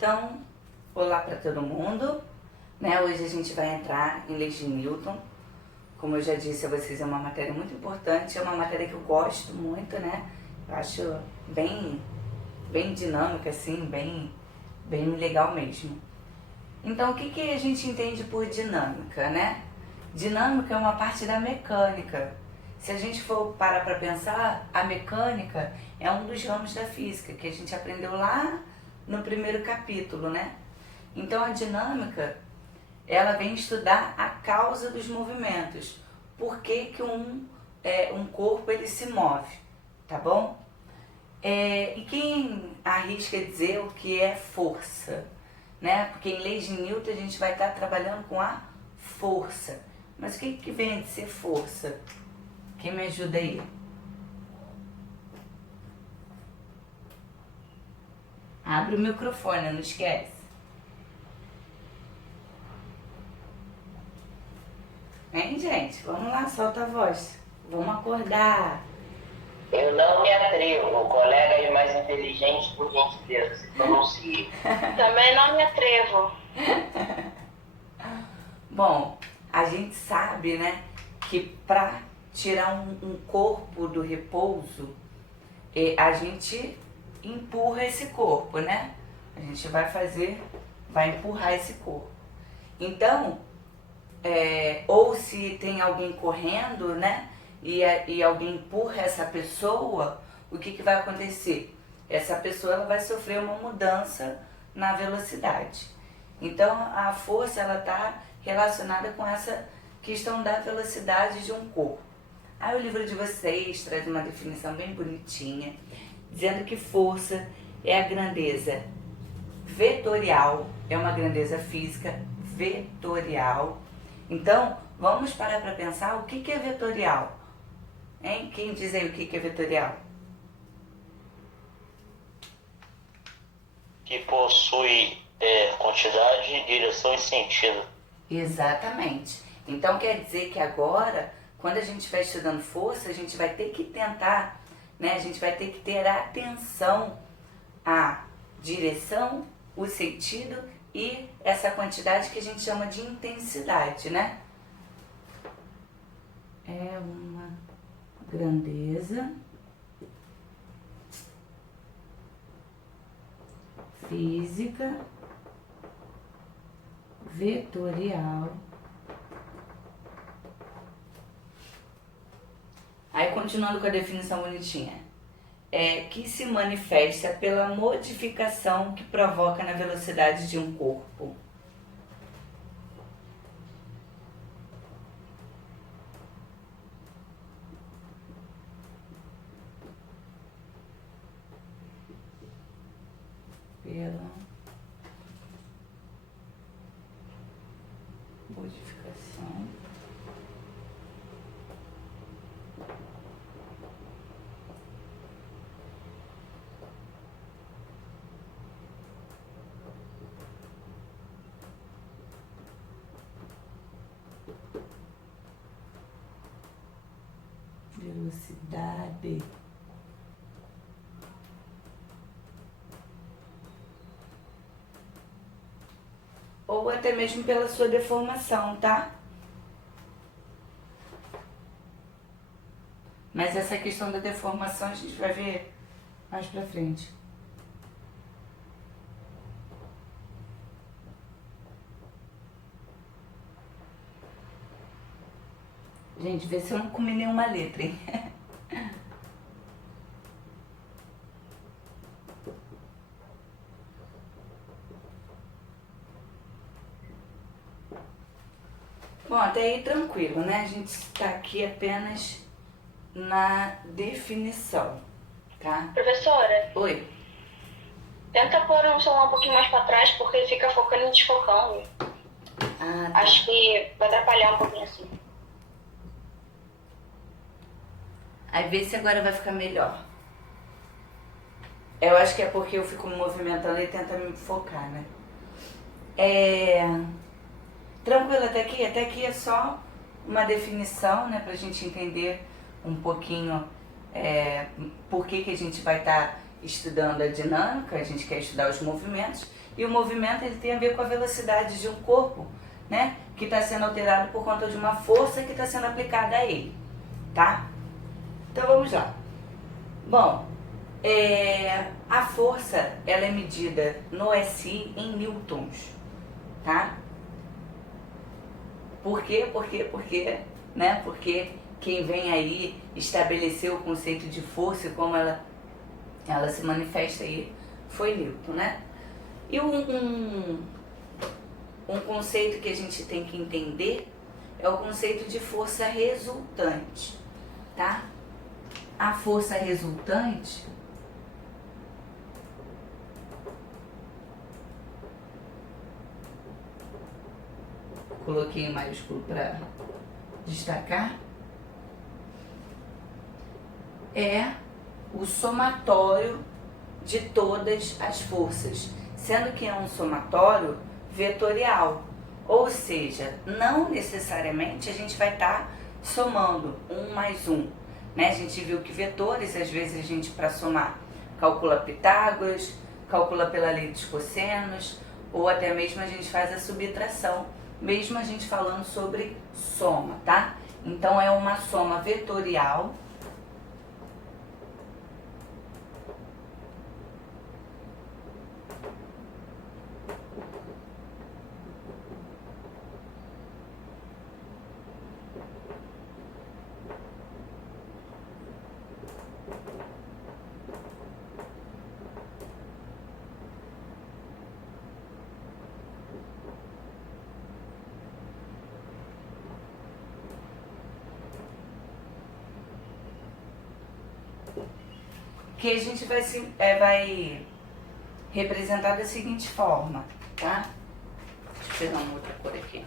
Então, olá para todo mundo, né? Hoje a gente vai entrar em leis de Newton. Como eu já disse a vocês, é uma matéria muito importante, é uma matéria que eu gosto muito, né? Eu acho bem dinâmica, assim, bem legal mesmo. Então, o que a gente entende por dinâmica, né? Dinâmica é uma parte da mecânica. Se a gente for parar para pensar, a mecânica é um dos ramos da física, que a gente aprendeu lá no primeiro capítulo, né? Então, a dinâmica, ela vem estudar a causa dos movimentos. Por que um corpo ele se move, tá bom? E quem arrisca dizer o que é força, né? Porque em leis de Newton a gente vai estar trabalhando com a força. Mas o que vem de ser força? Quem me ajuda aí? Abre o microfone, não esquece. Hein, gente? Vamos lá, solta a voz. Vamos acordar. Eu não me atrevo, o colega aí mais inteligente, por gentileza, se pronuncie. Também não me atrevo. Bom, a gente sabe, né, que para tirar um corpo do repouso, a gente empurra esse corpo, né? A gente vai empurrar esse corpo. Então, ou se tem alguém correndo, né? E alguém empurra essa pessoa, o que vai acontecer? Essa pessoa ela vai sofrer uma mudança na velocidade. Então a força ela está relacionada com essa questão da velocidade de um corpo. Aí o livro de vocês traz uma definição bem bonitinha, dizendo que força é a grandeza vetorial, é uma grandeza física vetorial. Então, vamos parar para pensar o que é vetorial. Hein? Quem diz aí o que é vetorial? Que possui quantidade, direção e sentido. Exatamente. Então quer dizer que agora, quando a gente vai estudando força, a gente vai ter que tentar, né? A gente vai ter que ter atenção à direção, o sentido e essa quantidade que a gente chama de intensidade, né? É uma grandeza física vetorial. Aí continuando com a definição bonitinha, que se manifesta pela modificação que provoca na velocidade de um corpo. Pela modificação velocidade ou até mesmo pela sua deformação, tá? Mas essa questão da deformação a gente vai ver mais pra frente. Gente, vê se eu não comi nenhuma letra, hein? Bom, até aí tranquilo, né? A gente está aqui apenas na definição, tá? Professora, Oi. tenta pôr o celular um pouquinho mais pra trás, porque ele fica focando e desfocando. Ah, tá. Acho que vai atrapalhar um pouquinho assim. Aí vê se agora vai ficar melhor. Eu acho que é porque eu fico me movimentando e tentando me focar, né? Tranquilo até aqui? Até aqui é só uma definição, né? Pra gente entender um pouquinho por que a gente vai estar estudando a dinâmica, a gente quer estudar os movimentos, e o movimento ele tem a ver com a velocidade de um corpo, né, que está sendo alterado por conta de uma força que está sendo aplicada a ele, tá? Então vamos lá. Bom, a força ela é medida no SI em newtons, tá? Por quê? Né? Porque quem vem aí estabelecer o conceito de força e como ela se manifesta aí foi Newton, né? E um conceito que a gente tem que entender é o conceito de força resultante, tá? A força resultante coloquei em maiúsculo para destacar, é o somatório de todas as forças, sendo que é um somatório vetorial, ou seja, não necessariamente a gente vai estar somando 1 mais 1, né? A gente viu que vetores, às vezes a gente para somar calcula Pitágoras, calcula pela lei dos cossenos, ou até mesmo a gente faz a subtração, mesmo a gente falando sobre soma, tá? Então é uma soma vetorial que a gente vai representar da seguinte forma, tá? Deixa eu pegar uma outra cor aqui.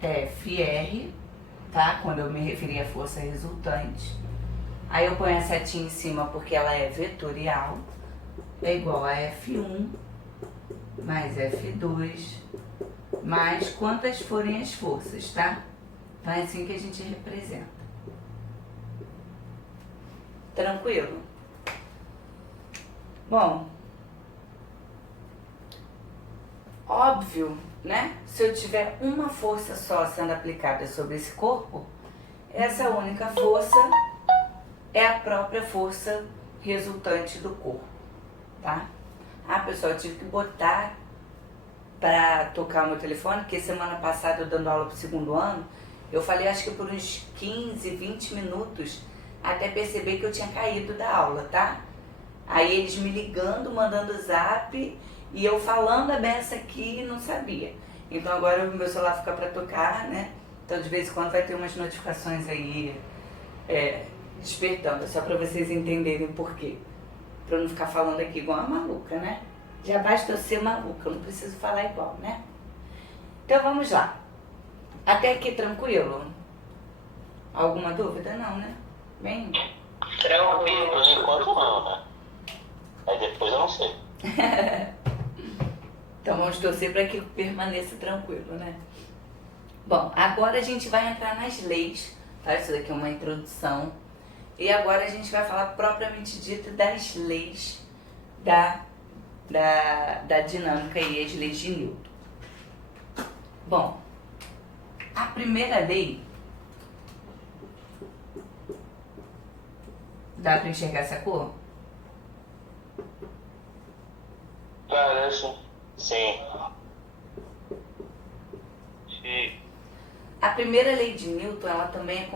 FR, tá? Quando eu me referi à força resultante. Aí eu ponho a setinha em cima porque ela é vetorial. É igual a F1 mais F2 mais quantas forem as forças, tá? Então é assim que a gente representa. Tranquilo? Bom, óbvio, né? Se eu tiver uma força só sendo aplicada sobre esse corpo, essa única força é a própria força resultante do corpo, tá? Ah, pessoal, eu tive que botar para tocar o meu telefone, porque semana passada eu dando aula pro 2º ano, eu falei acho que por uns 15, 20 minutos até perceber que eu tinha caído da aula, tá? Aí eles me ligando, mandando zap e eu falando a beça aqui e não sabia. Então agora o meu celular fica para tocar, né? Então de vez em quando vai ter umas notificações aí despertando, só para vocês entenderem por quê. Pra eu não ficar falando aqui igual uma maluca, né? Já basta eu ser maluca, eu não preciso falar igual, né? Então vamos lá. Até aqui tranquilo? Alguma dúvida? Não, né? Bem... Tranquilo, por enquanto não, né? Aí depois eu não sei. Então vamos torcer para que permaneça tranquilo, né? Bom, agora a gente vai entrar nas leis, tá? Isso daqui é uma introdução. E agora a gente vai falar propriamente dito das leis da dinâmica e as leis de Newton. Bom, a primeira lei, dá para enxergar essa cor? Parece. Sim. Sim. A primeira lei de Newton, ela também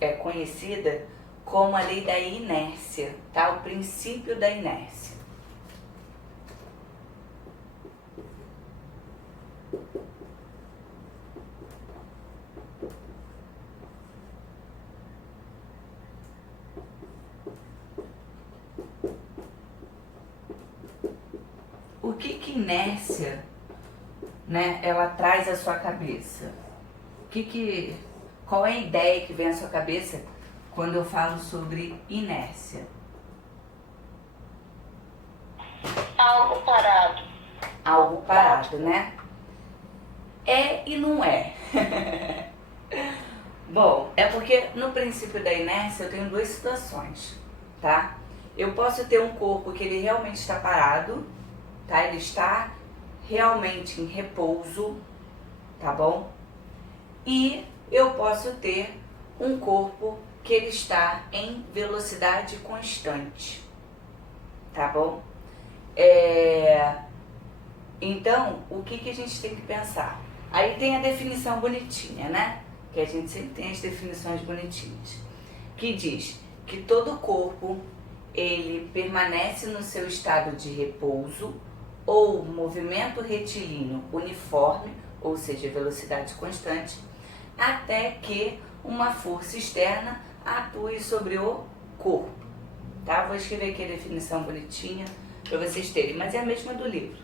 é conhecida como a lei da inércia, tá? O princípio da inércia. O que inércia, né, ela traz à sua cabeça? Qual é a ideia que vem à sua cabeça quando eu falo sobre inércia? Algo parado. Algo parado, né? É e não é. Bom, é porque no princípio da inércia eu tenho duas situações, tá? Eu posso ter um corpo que ele realmente está parado, tá? Ele está realmente em repouso, tá bom? E eu posso ter um corpo que ele está em velocidade constante, tá bom? Então, o que a gente tem que pensar? Aí tem a definição bonitinha, né? Que a gente sempre tem as definições bonitinhas, que diz que todo corpo ele permanece no seu estado de repouso ou movimento retilíneo uniforme, ou seja, velocidade constante, até que uma força externa atue sobre o corpo, tá? Vou escrever aqui a definição bonitinha para vocês terem, mas é a mesma do livro.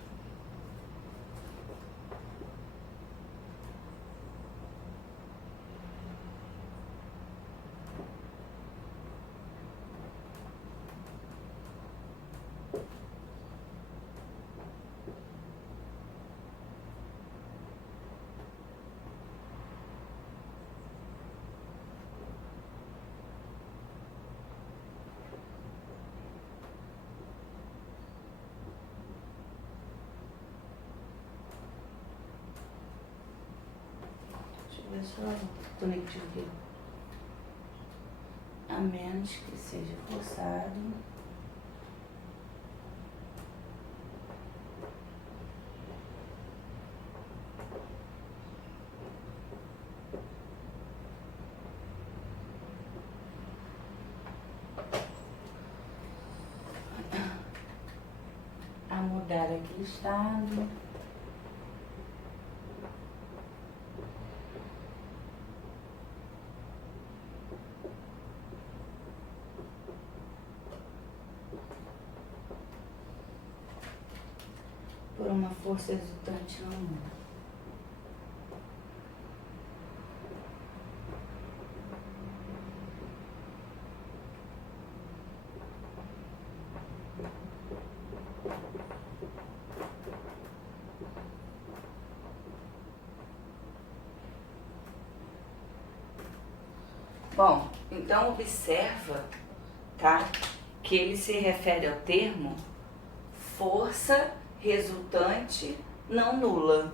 Deixa eu ver só o conectivo aqui. A menos que seja forçado. A mudar aqui o estado. Por uma força resultante não muda. Bom, então observa, tá, que ele se refere ao termo força resultante não nula,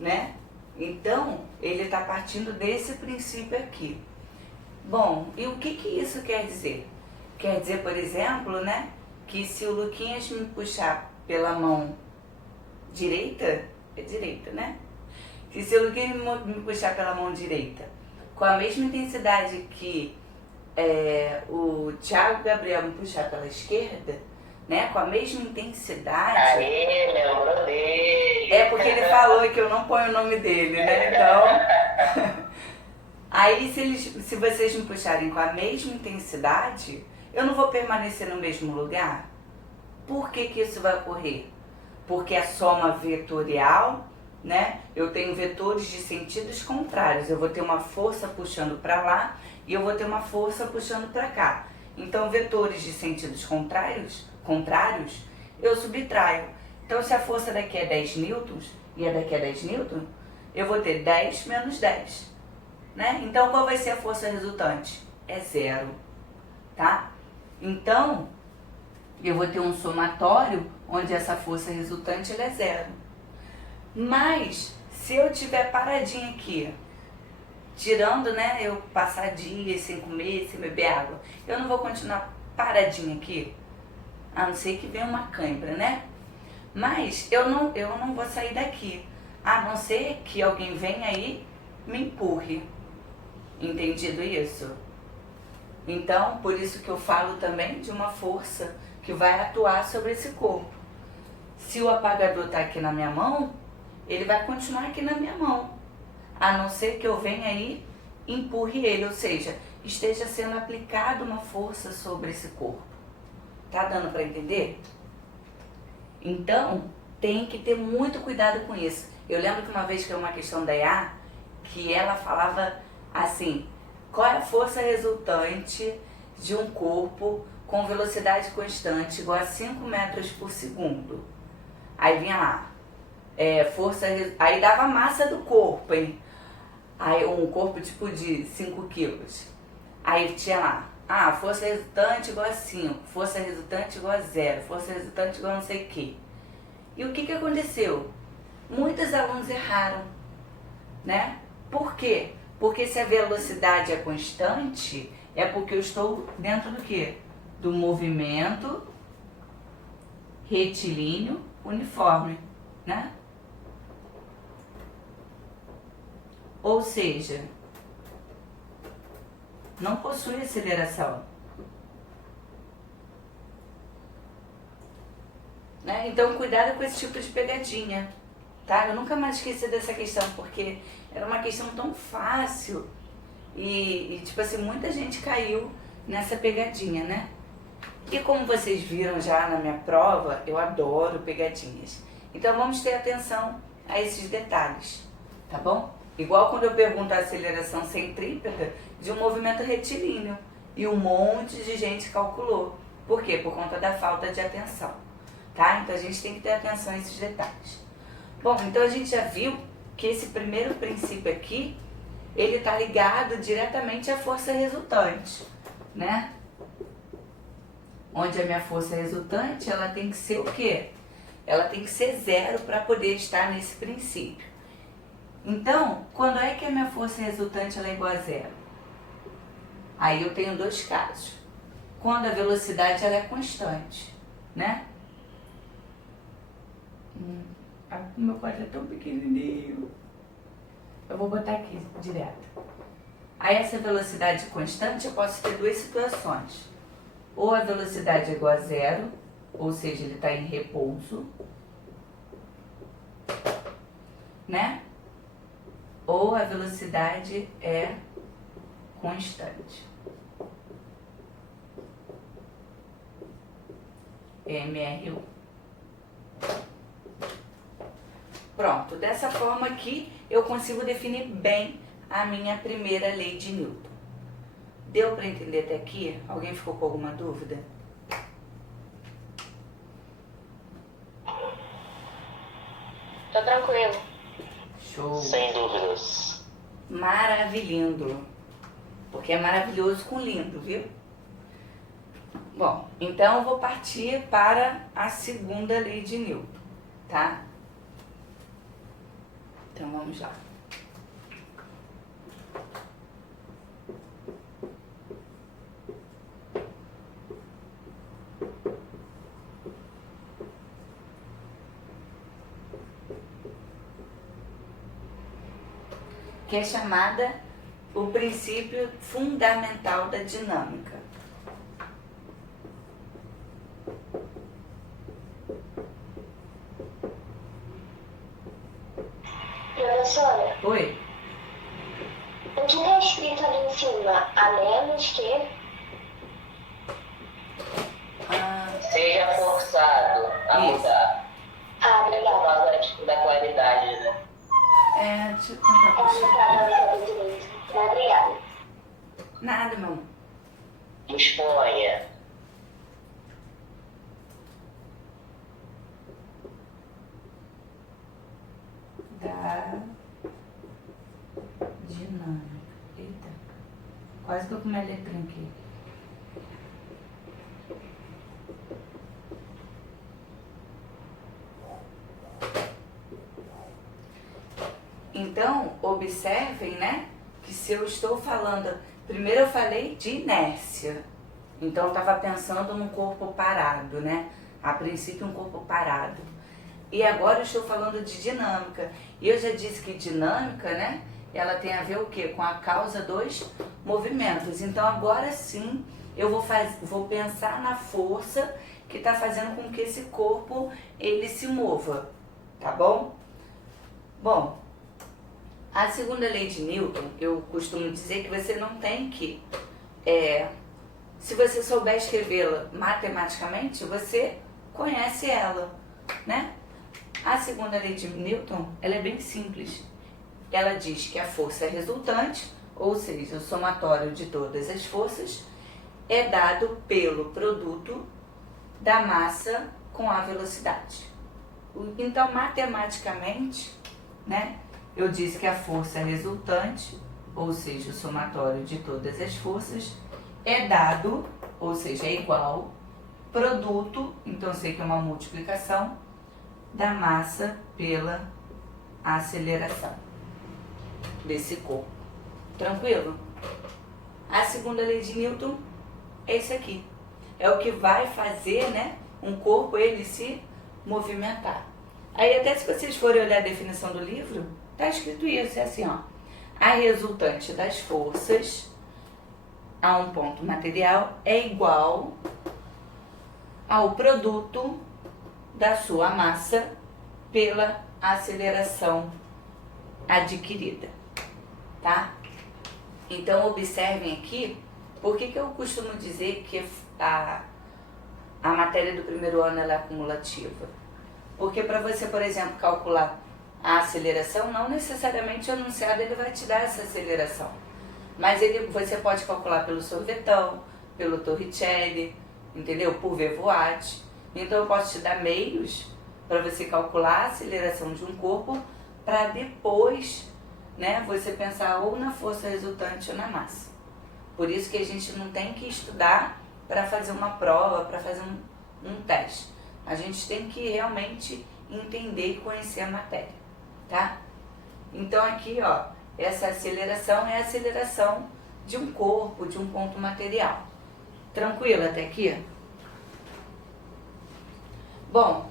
né? Então, ele está partindo desse princípio aqui. Bom, e o que isso quer dizer? Quer dizer, por exemplo, né, que se o Luquinhas me puxar pela mão direita, é direita, né? Que se o Luquinhas me puxar pela mão direita, com a mesma intensidade que o Thiago Gabriel me puxar pela esquerda, né, com a mesma intensidade. Aí, lembrou dele. É porque ele falou que eu não ponho o nome dele, né? Então. Aí, se vocês me puxarem com a mesma intensidade, eu não vou permanecer no mesmo lugar? Por que isso vai ocorrer? Porque a soma vetorial, né? Eu tenho vetores de sentidos contrários. Eu vou ter uma força puxando para lá e eu vou ter uma força puxando para cá. Então, vetores de sentidos contrários, eu subtraio. Então, se a força daqui é 10 newtons e a daqui é 10 newtons, eu vou ter 10 menos 10. Né? Então, qual vai ser a força resultante? É zero. Tá? Então, eu vou ter um somatório onde essa força resultante ela é zero. Mas, se eu tiver paradinha aqui, tirando, né, eu passar dias sem comer, sem beber água, eu não vou continuar paradinha aqui, a não ser que venha uma cãibra, né? Mas eu não vou sair daqui, a não ser que alguém venha aí e me empurre. Entendido isso? Então, por isso que eu falo também de uma força que vai atuar sobre esse corpo. Se o apagador está aqui na minha mão, ele vai continuar aqui na minha mão, a não ser que eu venha aí e empurre ele, ou seja, esteja sendo aplicada uma força sobre esse corpo. Tá dando para entender? Então, tem que ter muito cuidado com isso. Eu lembro que uma vez que era uma questão da IA, que ela falava assim, qual é a força resultante de um corpo com velocidade constante igual a 5 metros por segundo? Aí vinha lá, força, aí dava a massa do corpo, hein? Aí um corpo tipo de 5 quilos. Aí tinha lá, força resultante igual a 5, força resultante igual a 0, força resultante igual a não sei o que. E o que aconteceu? Muitos alunos erraram, né? Por quê? Porque se a velocidade é constante, é porque eu estou dentro do quê? Do movimento retilíneo uniforme, né? Ou seja, não possui aceleração. Né? Então, cuidado com esse tipo de pegadinha, tá? Eu nunca mais esqueci dessa questão, porque era uma questão tão fácil e tipo assim, muita gente caiu nessa pegadinha, né? E como vocês viram já na minha prova, eu adoro pegadinhas. Então, vamos ter atenção a esses detalhes, tá bom? Igual quando eu pergunto a aceleração centrípeta de um movimento retilíneo e um monte de gente calculou. Por quê? Por conta da falta de atenção, tá? Então a gente tem que ter atenção a esses detalhes. Bom, então a gente já viu que esse primeiro princípio aqui, ele está ligado diretamente à força resultante, né? Onde a minha força resultante, ela tem que ser o quê? Ela tem que ser 0 para poder estar nesse princípio. Então, quando é que a minha força resultante ela é igual a 0? Aí eu tenho dois casos. Quando a velocidade ela é constante, né? Meu quadro é tão pequenininho. Eu vou botar aqui direto. Aí essa velocidade constante eu posso ter duas situações. Ou a velocidade é igual a 0, ou seja, ele está em repouso, né? Ou a velocidade é constante. MR1. Pronto, dessa forma aqui eu consigo definir bem a minha primeira lei de Newton. Deu para entender até aqui? Alguém ficou com alguma dúvida? Tá tranquilo. Show! Sem dúvidas. Maravilhindo! Porque é maravilhoso com lindo, viu? Bom, então eu vou partir para a segunda lei de Newton, tá? Então vamos lá. Que é chamada o princípio fundamental da dinâmica. Professora, Oi? o que está escrito ali em cima? A menos que... Seja forçado a Isso. mudar. Ah, Por obrigada. causa tipo, da claridade, né? Deixa eu tentar Ela não puxar. está dando saber direito. Mas obrigada. Nada, meu amor. Exponha. Da dinâmica. Eita. Quase que eu comi a letrinha aqui. Então, observem, né, que se eu estou falando... Primeiro eu falei de inércia. Então, eu estava pensando num corpo parado, né? A princípio, um corpo parado. E agora eu estou falando de dinâmica. E eu já disse que dinâmica, né, ela tem a ver o quê? Com a causa dos movimentos. Então, agora sim, eu vou pensar na força que está fazendo com que esse corpo, ele se mova. Tá bom? Bom, a segunda lei de Newton, eu costumo dizer que você não tem que... se você souber escrevê-la matematicamente, você conhece ela, né? A segunda lei de Newton, ela é bem simples. Ela diz que a força resultante, ou seja, o somatório de todas as forças, é dado pelo produto da massa com a velocidade. Então, matematicamente, né, eu disse que a força resultante, ou seja, o somatório de todas as forças, é dado, ou seja, é igual, produto, então eu sei que é uma multiplicação, da massa pela aceleração desse corpo. Tranquilo? A segunda lei de Newton é isso aqui. É o que vai fazer, né, um corpo ele se movimentar. Aí até se vocês forem olhar a definição do livro, tá escrito isso, é assim, ó. A resultante das forças a um ponto material é igual ao produto da sua massa pela aceleração adquirida, tá? Então observem aqui, por que eu costumo dizer que a matéria do primeiro ano ela é acumulativa? Porque para você, por exemplo, calcular a aceleração, não necessariamente o enunciado ele vai te dar essa aceleração. Mas você pode calcular pelo sorvetão, pelo Torricelli, entendeu? Por Voigt. Então eu posso te dar meios para você calcular a aceleração de um corpo para depois, né, você pensar ou na força resultante ou na massa. Por isso que a gente não tem que estudar para fazer uma prova, para fazer um teste. A gente tem que realmente entender e conhecer a matéria, tá? Então aqui, ó, essa aceleração é a aceleração de um corpo, de um ponto material. Tranquilo até aqui? Bom,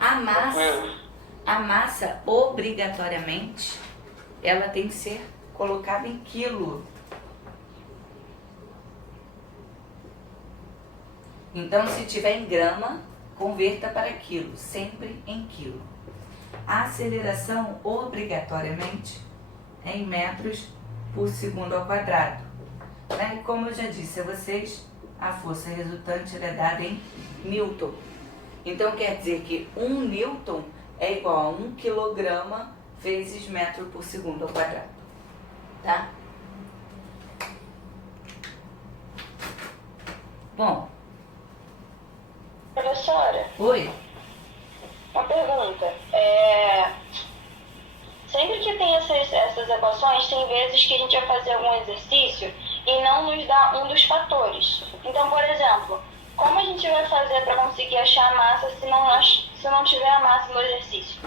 a massa obrigatoriamente, ela tem que ser colocada em quilo. Então, se tiver em grama, converta para quilo, sempre em quilo. A aceleração, obrigatoriamente, é em metros por segundo ao quadrado. Né? E como eu já disse a vocês, a força resultante é dada em Newton. Então, quer dizer que 1 Newton é igual a 1 quilograma vezes metro por segundo ao quadrado. Tá? Bom. Professora. Oi. Uma pergunta. Sempre que tem essas equações, tem vezes que a gente vai fazer algum exercício e não nos dá um dos fatores. Então, por exemplo, como a gente vai fazer para conseguir achar a massa se não tiver a massa no exercício?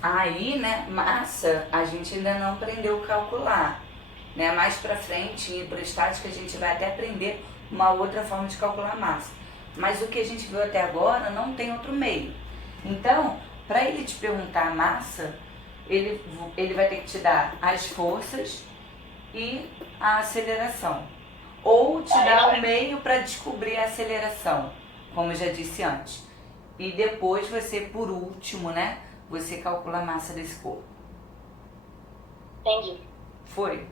Aí, né, massa, a gente ainda não aprendeu a calcular. Né? Mais pra frente, em hidrostática, a gente vai até aprender uma outra forma de calcular massa. Mas o que a gente viu até agora não tem outro meio. Então, para ele te perguntar a massa, ele vai ter que te dar as forças e a aceleração. Ou te dar um meio para descobrir a aceleração, como eu já disse antes. E depois você, por último, né, você calcula a massa desse corpo. Entendi. Foi.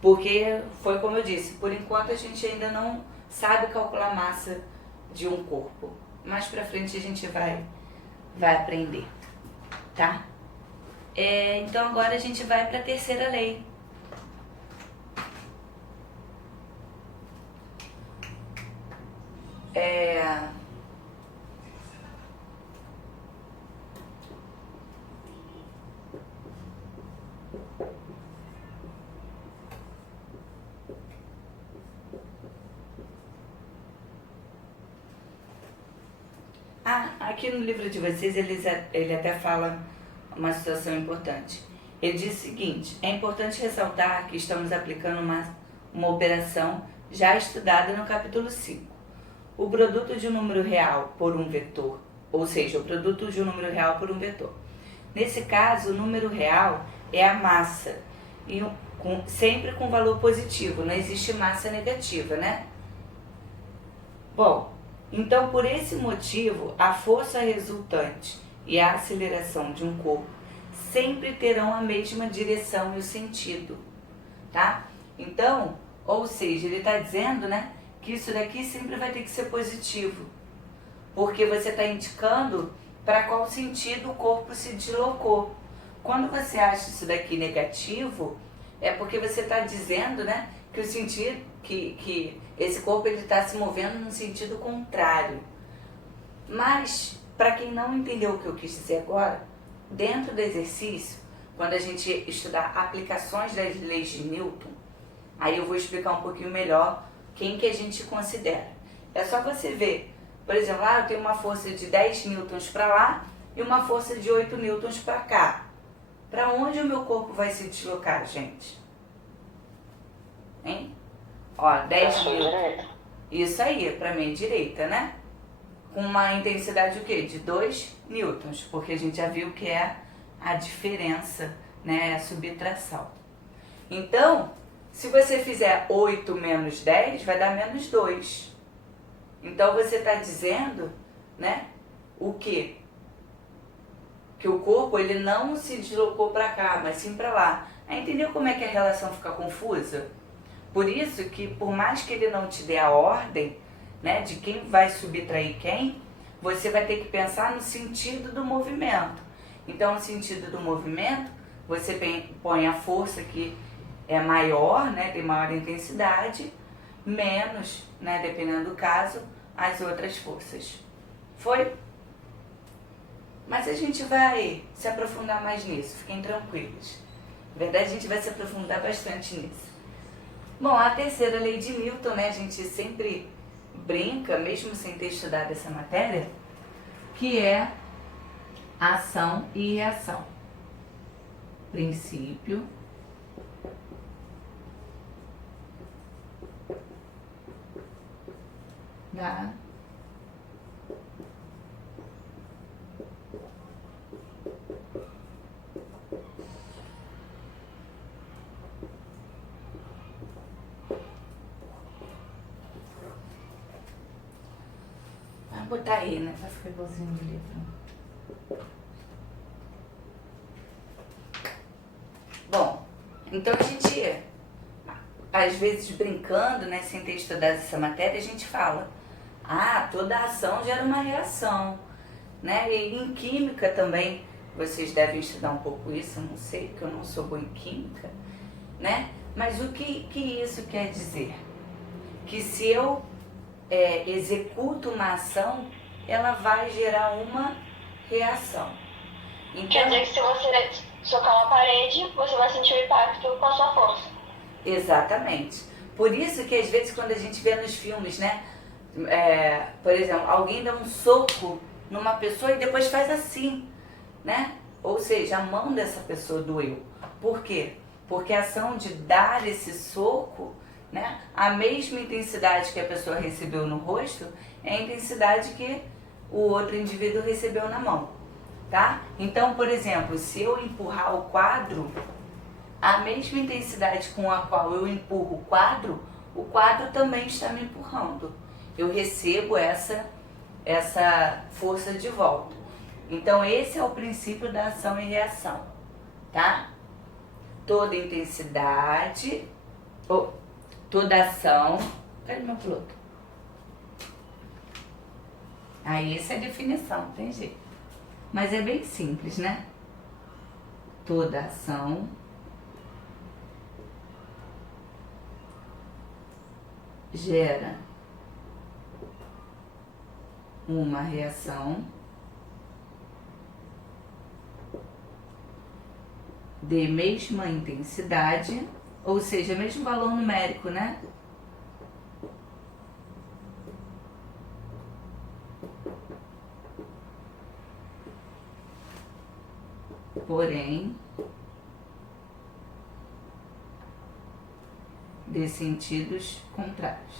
Porque foi como eu disse, por enquanto a gente ainda não sabe calcular a massa de um corpo. Mais pra frente a gente vai aprender, tá? Então agora a gente vai para a terceira lei. Aqui no livro de vocês ele até fala uma situação importante. Ele diz o seguinte: é importante ressaltar que estamos aplicando uma operação já estudada no capítulo 5. O produto de um número real por um vetor, ou seja, o produto de um número real por um vetor. Nesse caso, o número real é a massa, e sempre com valor positivo, não existe massa negativa, né? Bom, então por esse motivo, a força resultante e a aceleração de um corpo sempre terão a mesma direção e o sentido, tá? Então, ou seja, ele está dizendo, né, que isso daqui sempre vai ter que ser positivo, porque você está indicando para qual sentido o corpo se deslocou. Quando você acha isso daqui negativo, é porque você está dizendo, né, que o sentido, que esse corpo está se movendo no sentido contrário. Mas, para quem não entendeu o que eu quis dizer agora, dentro do exercício, quando a gente estudar aplicações das leis de Newton, aí eu vou explicar um pouquinho melhor quem que a gente considera. É só você ver, por exemplo, eu tenho uma força de 10 newtons para lá e uma força de 8 newtons para cá. Para onde o meu corpo vai se deslocar, gente? Hein? Ó, 10 newtons. Isso aí, para mim, direita, né? Com uma intensidade o quê? De 2 newtons, porque a gente já viu que é a diferença, né? A subtração. Então, se você fizer 8 menos 10, vai dar menos 2. Então, você está dizendo, né? O quê? Que o corpo, ele não se deslocou para cá, mas sim para lá. Aí, entendeu como é que a relação fica confusa? Por isso que, por mais que ele não te dê a ordem, né, de quem vai subtrair quem, você vai ter que pensar no sentido do movimento. Então, no sentido do movimento, você põe a força que é maior, né, tem maior intensidade, menos, né, dependendo do caso, as outras forças. Foi? Mas a gente vai se aprofundar mais nisso, fiquem tranquilos. Na verdade, a gente vai se aprofundar bastante nisso. Bom, a terceira lei de Newton, né, a gente sempre brinca, mesmo sem ter estudado essa matéria, que é ação e reação. Princípio da Vou botar aí, né, pra ficar igualzinho do livro. Bom, então a gente, às vezes brincando, né, sem ter estudado essa matéria, a gente fala, toda ação gera uma reação, né, e em química também, vocês devem estudar um pouco isso, eu não sei, porque eu não sou boa em química, né, mas o que isso quer dizer? Que se eu executo uma ação, ela vai gerar uma reação. Então, quer dizer que se você socar uma parede, você vai sentir o impacto com a sua força. Exatamente. Por isso que às vezes quando a gente vê nos filmes, né, por exemplo, alguém dá um soco numa pessoa e depois faz assim, né? Ou seja, a mão dessa pessoa doeu. Por quê? Porque a ação de dar esse soco, né, a mesma intensidade que a pessoa recebeu no rosto é a intensidade que o outro indivíduo recebeu na mão, tá? Então, por exemplo, se eu empurrar o quadro, a mesma intensidade com a qual eu empurro o quadro também está me empurrando. Eu recebo essa força de volta. Então, esse é o princípio da ação e reação, tá? Toda intensidade, toda ação... Cadê meu piloto? Aí, essa é a definição, tem jeito. Mas é bem simples, né? Toda ação gera uma reação de mesma intensidade, ou seja, mesmo valor numérico, né? Porém, de sentidos contrários.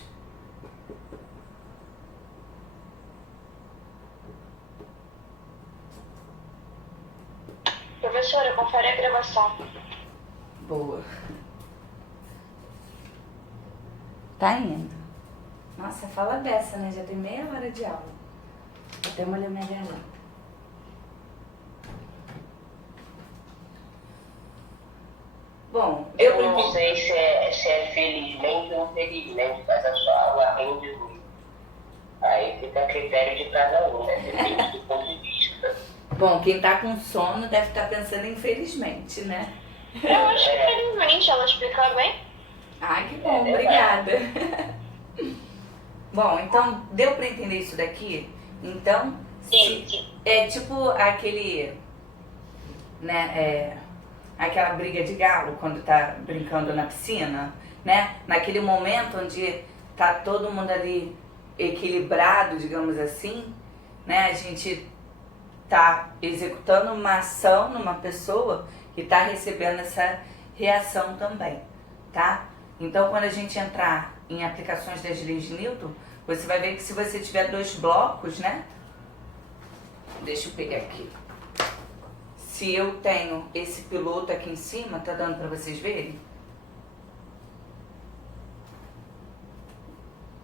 Professora, confere a gravação. Boa. Tá indo. Nossa, fala dessa, né? Já tem meia hora de aula. Até molhar minha garganta. Bom, eu não sei se é felizmente ou infelizmente, mas a sua aula rende muito. Aí fica a critério de cada um, né? Depende do ponto de vista. Bom, quem tá com sono deve estar pensando infelizmente, né? Eu acho que felizmente ela explica bem. Ai, que bom, obrigada. Bom, então, deu pra entender isso daqui? Então, Sim. é tipo aquele, né, aquela briga de galo quando tá brincando na piscina, né? Naquele momento onde tá todo mundo ali equilibrado, digamos assim, né? A gente tá executando uma ação numa pessoa que tá recebendo essa reação também, tá? Então, quando a gente entrar em aplicações das leis de Newton, você vai ver que se você tiver dois blocos, né? Deixa eu pegar aqui. Se eu tenho esse piloto aqui em cima, tá dando para vocês verem?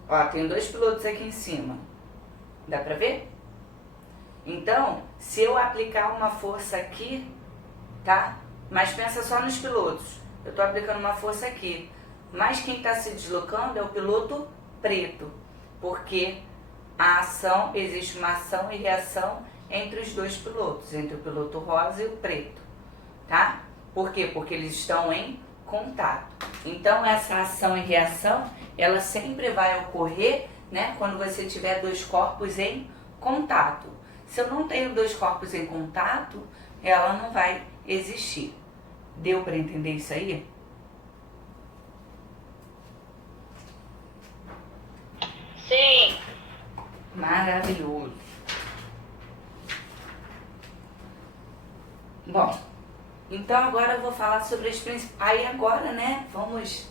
Ó, tem dois pilotos aqui em cima. Dá pra ver? Então, se eu aplicar uma força aqui, tá? Mas pensa só nos pilotos. Eu tô aplicando uma força aqui. Mas quem tá se deslocando é o piloto preto. Porque a ação, existe uma ação e reação entre os dois pilotos, entre o piloto rosa e o preto, tá? Por quê? Porque eles estão em contato. Então, essa ação e reação, ela sempre vai ocorrer, né, quando você tiver dois corpos em contato. Se eu não tenho dois corpos em contato, ela não vai existir. Deu para entender isso aí? Sim. Maravilhoso. Bom, então agora eu vou falar sobre as principais... Aí agora, né, vamos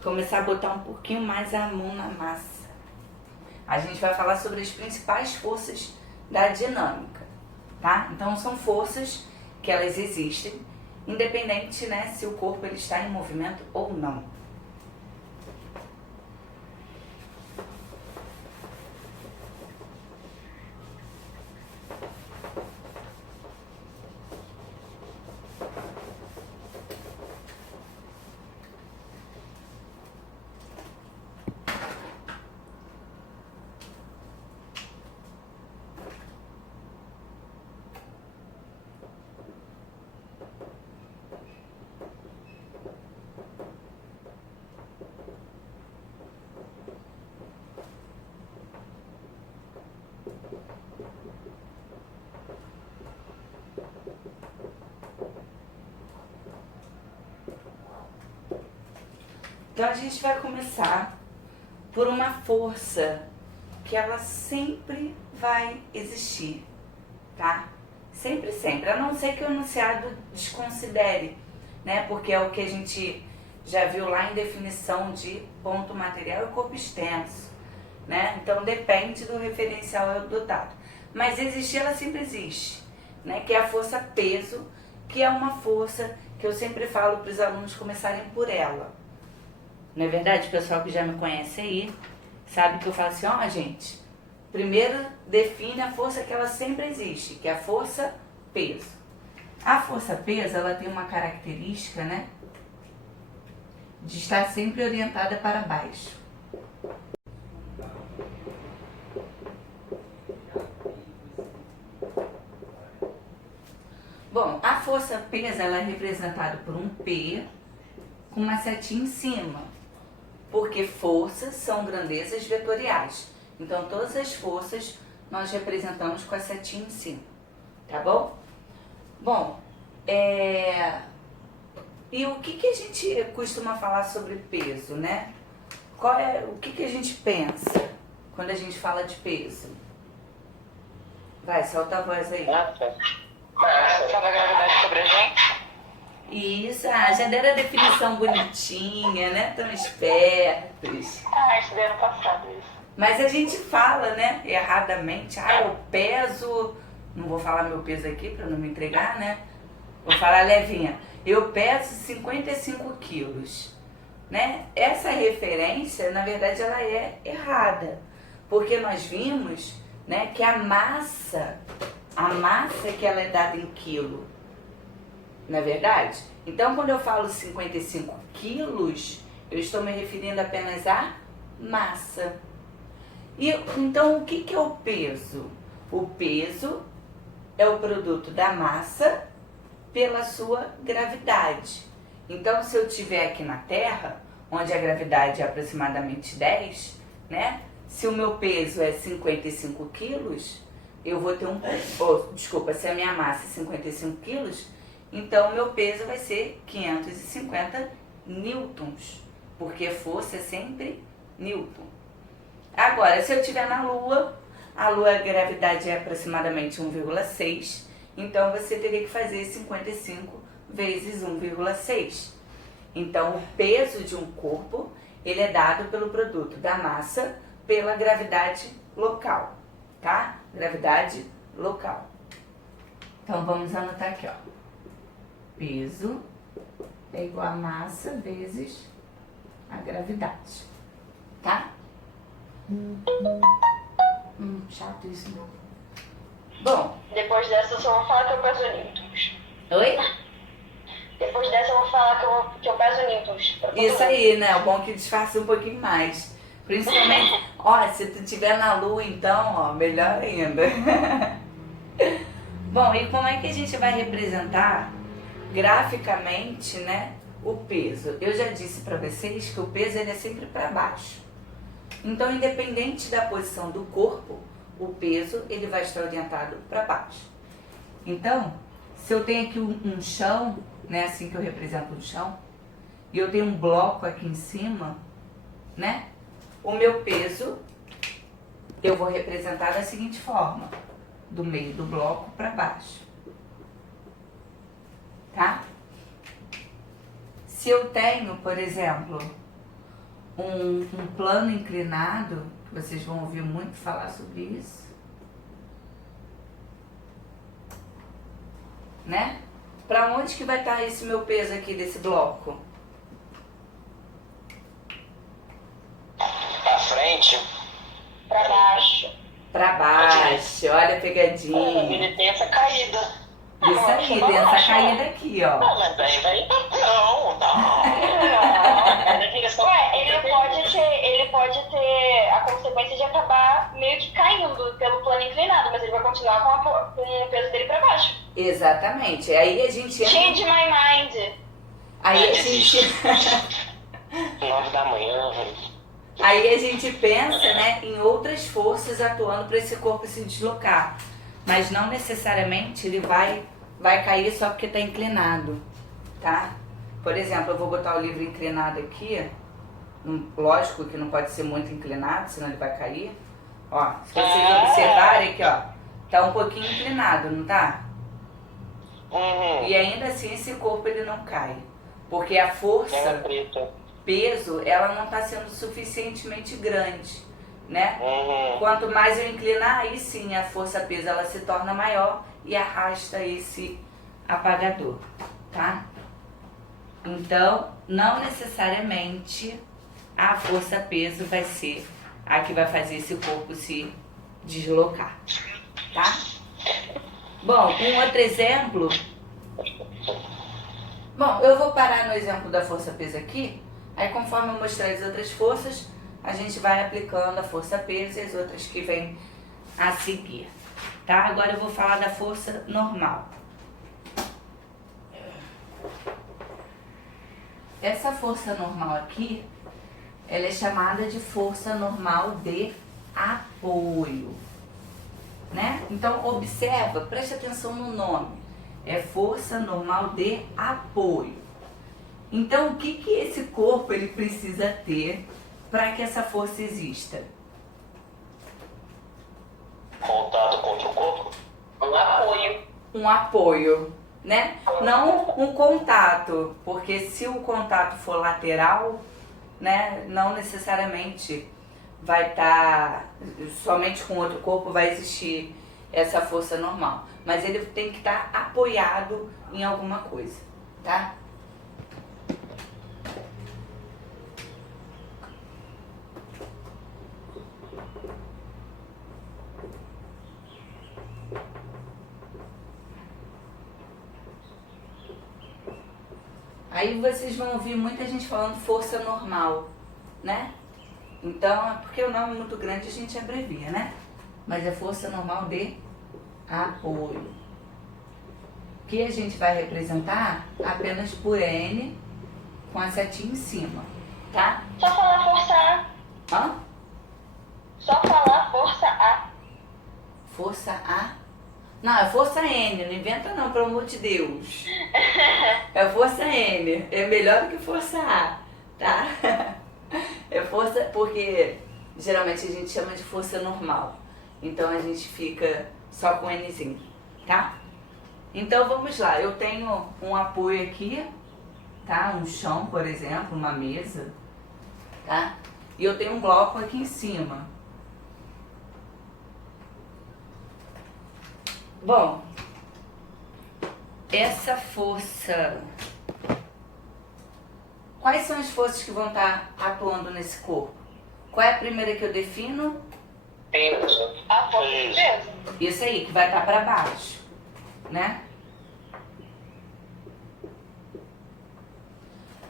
começar a botar um pouquinho mais a mão na massa. A gente vai falar sobre as principais forças da dinâmica, tá? Então são forças que elas existem, independente, né, se o corpo ele está em movimento ou não. Então a gente vai começar por uma força que ela sempre vai existir, tá? Sempre, sempre. A não ser que o enunciado desconsidere, né? Porque é o que a gente já viu lá em definição de ponto material e corpo extenso, né? Então depende do referencial adotado. Mas existir, ela sempre existe, né? Que é a força peso, que é uma força que eu sempre falo para os alunos começarem por ela. Não é verdade? O pessoal que já me conhece aí sabe que eu falo assim, ó, gente, primeiro define a força que ela sempre existe, que é a força peso. A força peso, ela tem uma característica, né, de estar sempre orientada para baixo. Bom, a força peso, ela é representada por um P com uma setinha em cima. Porque forças são grandezas vetoriais. Então, todas as forças nós representamos com a setinha em cima. Tá bom? Bom, e o que a gente costuma falar sobre peso, né? O que a gente pensa quando a gente fala de peso? Vai, solta a voz aí. Massa. Sabe a gravidade sobre a gente? Isso, já deram a definição bonitinha, né? Tão espertos. Estudei ano passado isso. Mas a gente fala, né, erradamente, eu peso, não vou falar meu peso aqui para não me entregar, né? Vou falar levinha, eu peso 55 quilos, né? Essa referência, na verdade, ela é errada, porque nós vimos, né, que a massa que ela é dada em quilo. Não é verdade? Então, quando eu falo 55 quilos, eu estou me referindo apenas à massa. E então, o que é o peso? O peso é o produto da massa pela sua gravidade. Então, se eu estiver aqui na Terra, onde a gravidade é aproximadamente 10, né? Se o meu peso é 55 quilos, eu vou ter se a minha massa é 55 quilos, Então, o meu peso vai ser 550 newtons, porque força é sempre newton. Agora, se eu estiver na Lua, a gravidade é aproximadamente 1,6, então você teria que fazer 55 vezes 1,6. Então, o peso de um corpo, ele é dado pelo produto da massa pela gravidade local, tá? Gravidade local. Então, vamos anotar aqui, ó. Peso é igual a massa vezes a gravidade, tá? Chato isso, não. Bom. Depois dessa eu só vou falar que eu peso newtons. Oi? Depois dessa eu vou falar que eu peso newtons. Isso aí, né? O bom é que disfarça um pouquinho mais. Principalmente, ó, se tu estiver na Lua, então, ó, melhor ainda. Bom, e como é que a gente vai representar graficamente, né, o peso? Eu já disse para vocês que o peso ele é sempre para baixo. Então, independente da posição do corpo, o peso ele vai estar orientado para baixo. Então, se eu tenho aqui um chão, né, assim que eu represento um chão, e eu tenho um bloco aqui em cima, né, o meu peso eu vou representar da seguinte forma, do meio do bloco para baixo, tá? Se eu tenho, por exemplo, um plano inclinado, vocês vão ouvir muito falar sobre isso, né? Para onde que vai estar esse meu peso aqui desse bloco? Pra frente. Pra baixo. Pra baixo, olha a pegadinha. Ele tem essa caída. Isso aí, tem essa caída aqui, ó. Não, mas daí vai. Não. Ele pode ter a consequência de acabar meio que caindo pelo plano inclinado, mas ele vai continuar com o peso dele pra baixo. Exatamente. Aí a gente entra... Change my mind. Aí a gente... 9 da manhã. Aí a gente pensa, né, em outras forças atuando para esse corpo se deslocar. Mas não necessariamente ele vai cair só porque está inclinado, tá? Por exemplo, eu vou botar o livro inclinado aqui. Lógico que não pode ser muito inclinado, senão ele vai cair. Ó, se vocês observarem aqui, ó, tá um pouquinho inclinado, não tá? E ainda assim esse corpo ele não cai. Porque a força, peso, ela não está sendo suficientemente grande, né? Quanto mais eu inclinar, aí sim a força-peso ela se torna maior e arrasta esse apagador, tá? Então, não necessariamente a força-peso vai ser a que vai fazer esse corpo se deslocar, tá? Bom, um outro exemplo. Bom, eu vou parar no exemplo da força-peso aqui. Aí, conforme eu mostrar as outras forças, a gente vai aplicando a força-peso e as outras que vêm a seguir, tá? Agora eu vou falar da força normal. Essa força normal aqui, ela é chamada de força normal de apoio, né? Então, observa, preste atenção no nome. É força normal de apoio. Então, o que esse corpo ele precisa ter para que essa força exista? Contato contra o corpo? Um apoio. Um apoio, né? Não um contato, porque se o contato for lateral, né, não necessariamente vai estar, somente com outro corpo vai existir essa força normal. Mas ele tem que estar apoiado em alguma coisa, tá? Aí vocês vão ouvir muita gente falando força normal, né? Então, porque o nome é muito grande, a gente abrevia, né? Mas é força normal de apoio, que a gente vai representar apenas por N com a setinha em cima, tá? Só falar força A. Hã? Só falar força A. Força A? Não, é força N, não inventa não, pelo amor de Deus. É força N, é melhor do que força A, tá? É força, porque geralmente a gente chama de força normal. Então a gente fica só com Nzinho, tá? Então vamos lá, eu tenho um apoio aqui, tá? Um chão, por exemplo, uma mesa, tá? E eu tenho um bloco aqui em cima. Bom, essa força... Quais são as forças que vão estar atuando nesse corpo? Qual é a primeira que eu defino? Peso. A força de peso. Isso aí, que vai estar para baixo, né?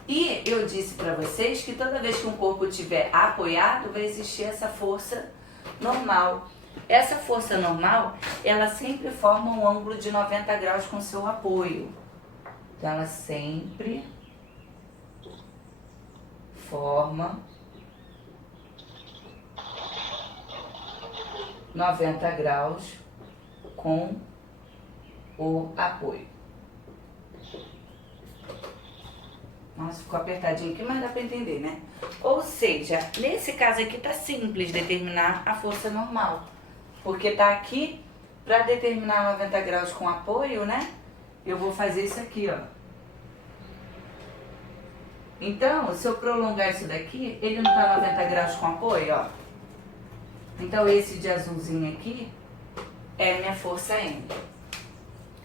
E eu disse para vocês que toda vez que um corpo estiver apoiado, vai existir essa força normal. Essa força normal, ela sempre forma um ângulo de 90 graus com seu apoio. Então, ela sempre forma 90 graus com o apoio. Nossa, ficou apertadinho aqui, mas dá pra entender, né? Ou seja, nesse caso aqui tá simples determinar a força normal. Porque tá aqui, pra determinar 90 graus com apoio, né? Eu vou fazer isso aqui, ó. Então, se eu prolongar isso daqui, ele não tá 90 graus com apoio, ó. Então, esse de azulzinho aqui é a minha força N.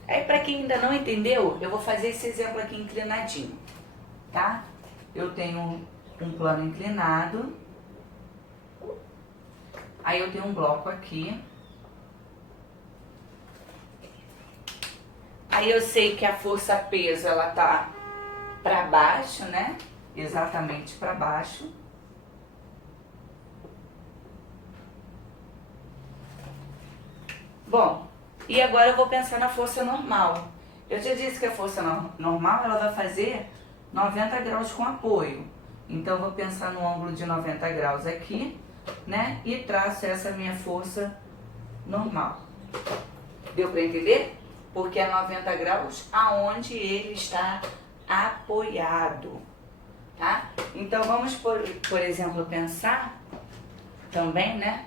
Aí, pra quem ainda não entendeu, eu vou fazer esse exemplo aqui inclinadinho, tá? Eu tenho um plano inclinado. Aí, eu tenho um bloco aqui. Aí, eu sei que a força peso, ela tá pra baixo, né? Exatamente pra baixo. Bom, e agora eu vou pensar na força normal. Eu já disse que a força normal, ela vai fazer 90 graus com apoio. Então, eu vou pensar no ângulo de 90 graus aqui, né? E traço essa minha força normal. Deu para entender? Porque é 90 graus aonde ele está apoiado, tá? Então, vamos, por exemplo, pensar também, né?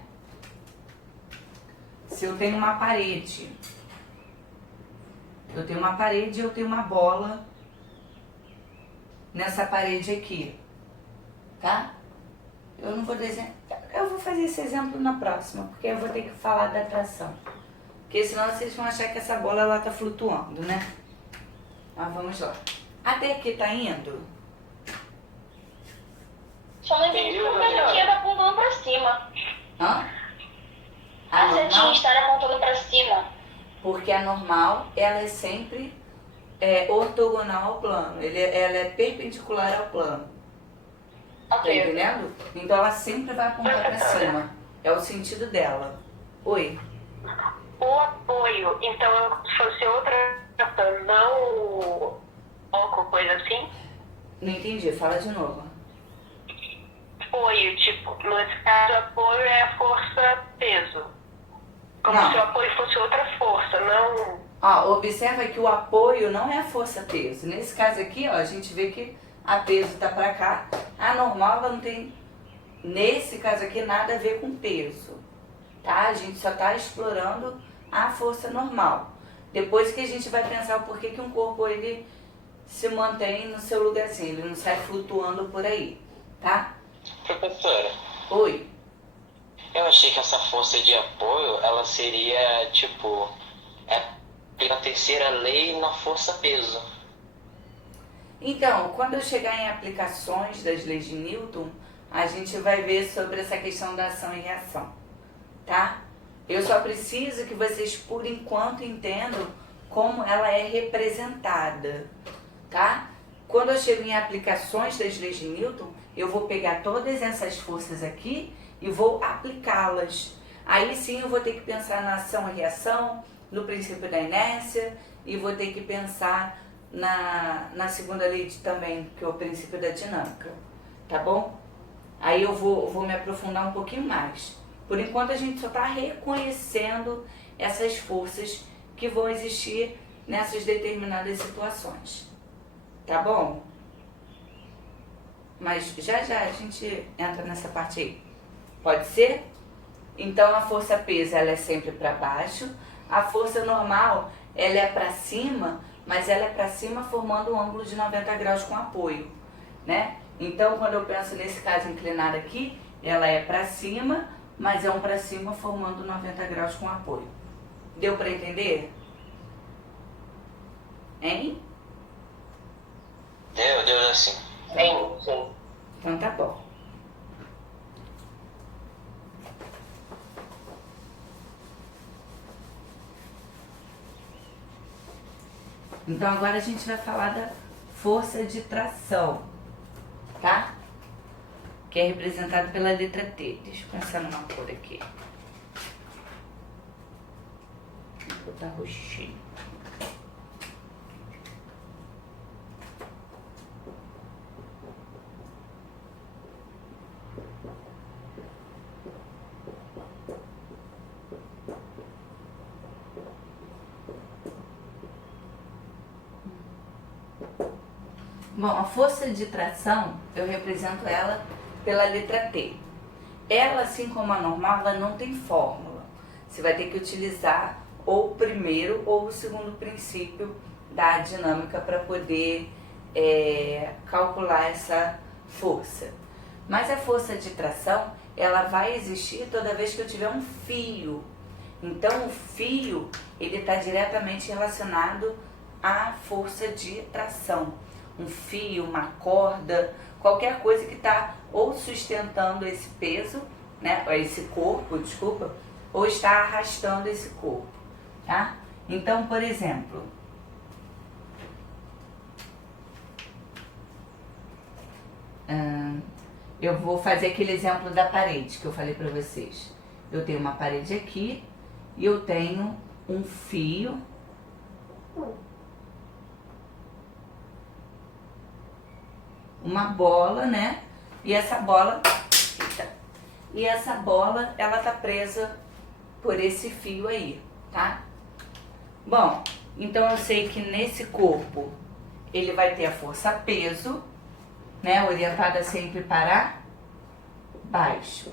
Se eu tenho uma parede, e eu tenho uma bola nessa parede aqui, tá? Eu não vou desenhar, eu vou fazer esse exemplo na próxima, porque eu vou ter que falar da atração. Porque senão vocês vão achar que essa bola, ela tá flutuando, né? Mas vamos lá. Até aqui tá indo? Só não entendi porque a setinha tá apontando pra cima. Hã? A setinha está apontando pra cima. Porque a normal, ela é sempre ortogonal ao plano. Ela é perpendicular ao plano. Tá entendendo? Então ela sempre vai apontar pra cima. É o sentido dela. Oi? O apoio, então, se fosse outra, não foco, coisa assim? Não entendi, fala de novo. Apoio, tipo, nesse caso, apoio é a força-peso. Como Não. se o apoio fosse outra força, não... Ó, observa que o apoio não é a força-peso. Nesse caso aqui, ó, a gente vê que a peso tá pra cá. A normal, ela não tem, nesse caso aqui, nada a ver com peso. Tá? A gente só tá explorando a força normal. Depois que a gente vai pensar o porquê que um corpo, ele se mantém no seu lugarzinho. Ele não sai flutuando por aí, tá? Professora, Oi. eu achei que essa força de apoio, ela seria, tipo, pela terceira lei na força-peso. Então, quando eu chegar em aplicações das leis de Newton, a gente vai ver sobre essa questão da ação e reação, tá? Eu só preciso que vocês, por enquanto, entendam como ela é representada, tá? Quando eu chego em aplicações das leis de Newton, eu vou pegar todas essas forças aqui e vou aplicá-las. Aí sim eu vou ter que pensar na ação e reação, no princípio da inércia, e vou ter que pensar na segunda lei também, que é o princípio da dinâmica, tá bom? Aí eu vou me aprofundar um pouquinho mais. Por enquanto a gente só está reconhecendo essas forças que vão existir nessas determinadas situações. Tá bom? Mas já a gente entra nessa parte aí. Pode ser? Então a força peso ela é sempre para baixo. A força normal ela é para cima, mas ela é para cima formando um ângulo de 90 graus com apoio, né? Então quando eu penso nesse caso inclinado aqui, ela é para cima, mas é um para cima formando 90 graus com apoio. Deu para entender? Hein? Deu assim. Sim. Então tá bom. Então agora a gente vai falar da força de tração, tá? Que é representado pela letra T. Deixa eu pensar numa cor aqui. Vou botar roxinho. Bom, a força de tração, eu represento ela pela letra T. Ela, assim como a normal, ela não tem fórmula. Você vai ter que utilizar ou o primeiro ou o segundo princípio da dinâmica para poder calcular essa força. Mas a força de tração, ela vai existir toda vez que eu tiver um fio. Então, o fio, ele está diretamente relacionado à força de tração. Um fio, uma corda, qualquer coisa que está ou sustentando esse peso, né, esse corpo, desculpa, ou está arrastando esse corpo, tá? Então, por exemplo, eu vou fazer aquele exemplo da parede que eu falei para vocês. Eu tenho uma parede aqui e eu tenho um fio, uma bola, né? E essa bola, ela tá presa por esse fio aí, tá? Bom, então eu sei que nesse corpo ele vai ter a força peso, né? Orientada sempre para baixo.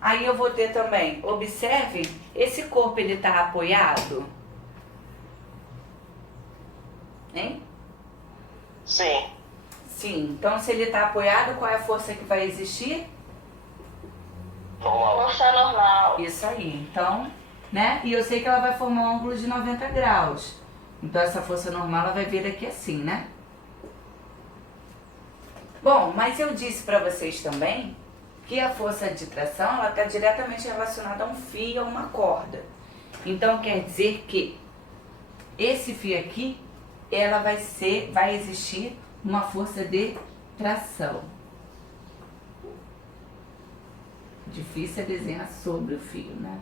Aí eu vou ter também, observe, esse corpo ele tá apoiado, hein? Sim. Sim, então se ele está apoiado, qual é a força que vai existir? Normal. Força normal. Isso aí, então, né? E eu sei que ela vai formar um ângulo de 90 graus. Então essa força normal ela vai vir aqui assim, né? Bom, mas eu disse para vocês também que a força de tração ela está diretamente relacionada a um fio, a uma corda. Então quer dizer que esse fio aqui ela vai existir uma força de tração. Difícil é desenhar sobre o fio, né?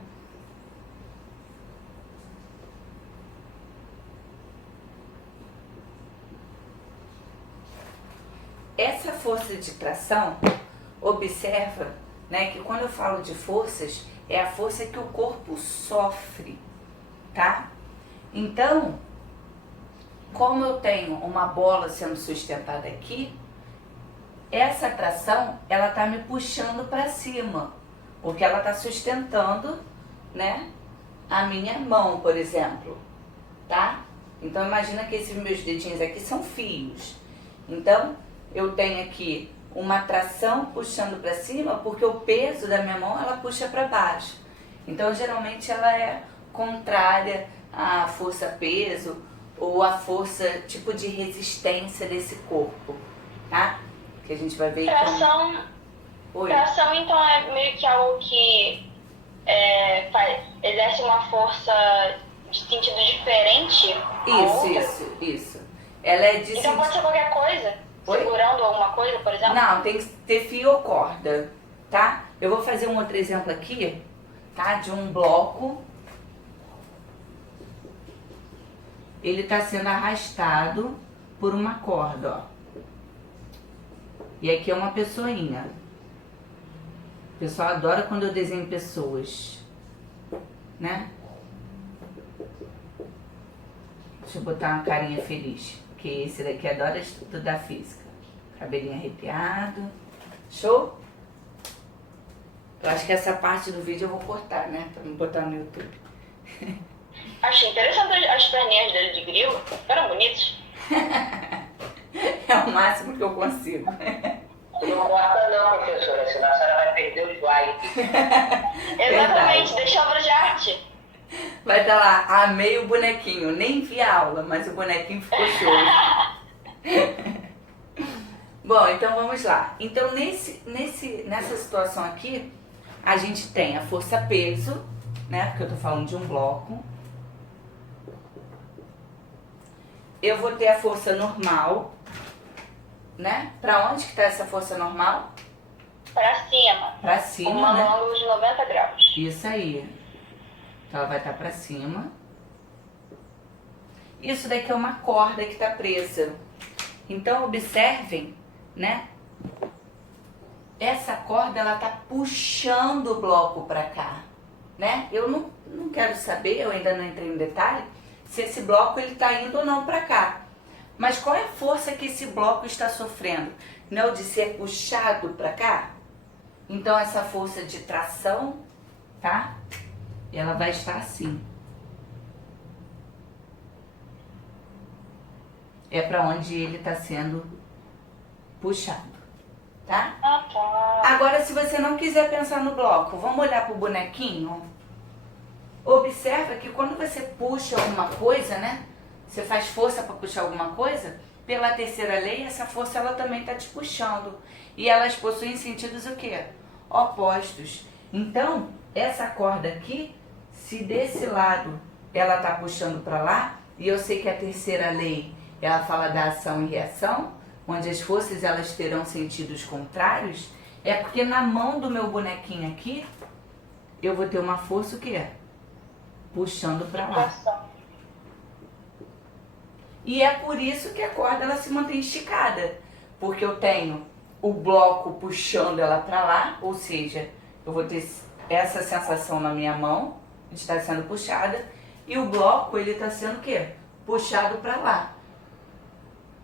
Essa força de tração, observa, né, que quando eu falo de forças, é a força que o corpo sofre, tá? Então, como eu tenho uma bola sendo sustentada aqui, essa tração, ela tá me puxando para cima, porque ela tá sustentando, né, a minha mão, por exemplo, tá? Então, imagina que esses meus dedinhos aqui são fios. Então, eu tenho aqui uma tração puxando para cima, porque o peso da minha mão, ela puxa para baixo. Então, geralmente, ela é contrária à força-peso, ou a força, tipo de resistência desse corpo, tá? Que a gente vai ver Tração, Oi. tração então é meio que algo que exerce uma força de sentido diferente a outra? Isso. Ela é de Então pode ser qualquer coisa? Oi? Segurando alguma coisa, por exemplo? Não, tem que ter fio ou corda, tá? Eu vou fazer um outro exemplo aqui, tá? De um bloco. Ele está sendo arrastado por uma corda, ó. E aqui é uma pessoinha. O pessoal adora quando eu desenho pessoas, né? Deixa eu botar uma carinha feliz. Porque esse daqui adora estudar física. Cabelinho arrepiado. Show? Eu acho que essa parte do vídeo eu vou cortar, né? Pra não botar no YouTube. Achei interessante as perninhas dele de grilo. Eram bonitas. É o máximo que eu consigo. Não corta não, professora, senão a senhora vai perder os likes. Exatamente, deixa a obra de arte. Vai estar lá, amei o bonequinho. Nem vi a aula, mas o bonequinho ficou show. Bom, então vamos lá. Então nessa situação aqui, a gente tem a força-peso, né? Porque eu tô falando de um bloco. Eu vou ter a força normal, né? Pra onde que tá essa força normal? Pra cima. Pra cima, Com um né? ângulo de 90 graus. Isso aí. Então ela vai estar pra cima. Isso daqui é uma corda que tá presa. Então observem, né? Essa corda, ela tá puxando o bloco pra cá, né? Eu não quero saber, eu ainda não entrei em detalhe, se esse bloco ele tá indo ou não pra cá. Mas qual é a força que esse bloco está sofrendo? Não de ser puxado pra cá? Então essa força de tração, tá? Ela vai estar assim. É pra onde ele tá sendo puxado, tá? Ah, tá. Agora, se você não quiser pensar no bloco, vamos olhar pro bonequinho? Observa que quando você puxa alguma coisa, né? Você faz força para puxar alguma coisa, pela terceira lei, essa força ela também está te puxando. E elas possuem sentidos o quê? Opostos. Então, essa corda aqui, se desse lado ela está puxando para lá, e eu sei que a terceira lei, ela fala da ação e reação, onde as forças elas terão sentidos contrários, é porque na mão do meu bonequinho aqui, eu vou ter uma força o quê? Puxando para lá. Tração. E é por isso que a corda ela se mantém esticada, porque eu tenho o bloco puxando ela para lá, ou seja, eu vou ter essa sensação na minha mão de estar sendo puxada, e o bloco ele está sendo o quê? Puxado para lá.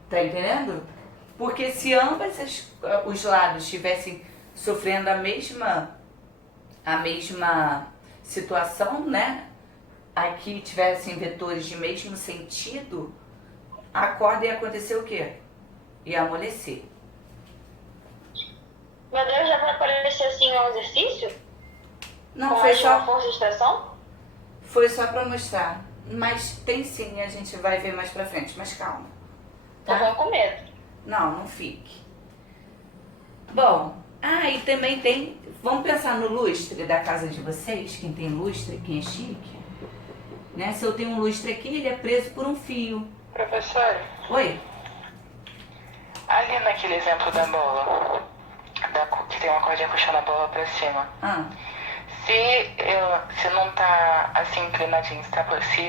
Tá entendendo? Porque se ambos os lados estivessem sofrendo a mesma situação, né? Aqui tivessem vetores de mesmo sentido, a corda ia acontecer o quê? Ia amolecer. Meu Deus, já vai aparecer assim um exercício? Não, Com foi uma só, força de tração? foi só pra mostrar. Mas tem sim, a gente vai ver mais pra frente, mas calma. Tô Tá? com medo. Não fique. Bom, e também tem, vamos pensar no lustre da casa de vocês, quem tem lustre, quem é chique. Né? Se eu tenho um lustre aqui, ele é preso por um fio. Professora, Oi? ali naquele exemplo da bola, que tem uma cordinha puxando a bola pra cima. Se não tá assim inclinadinho, se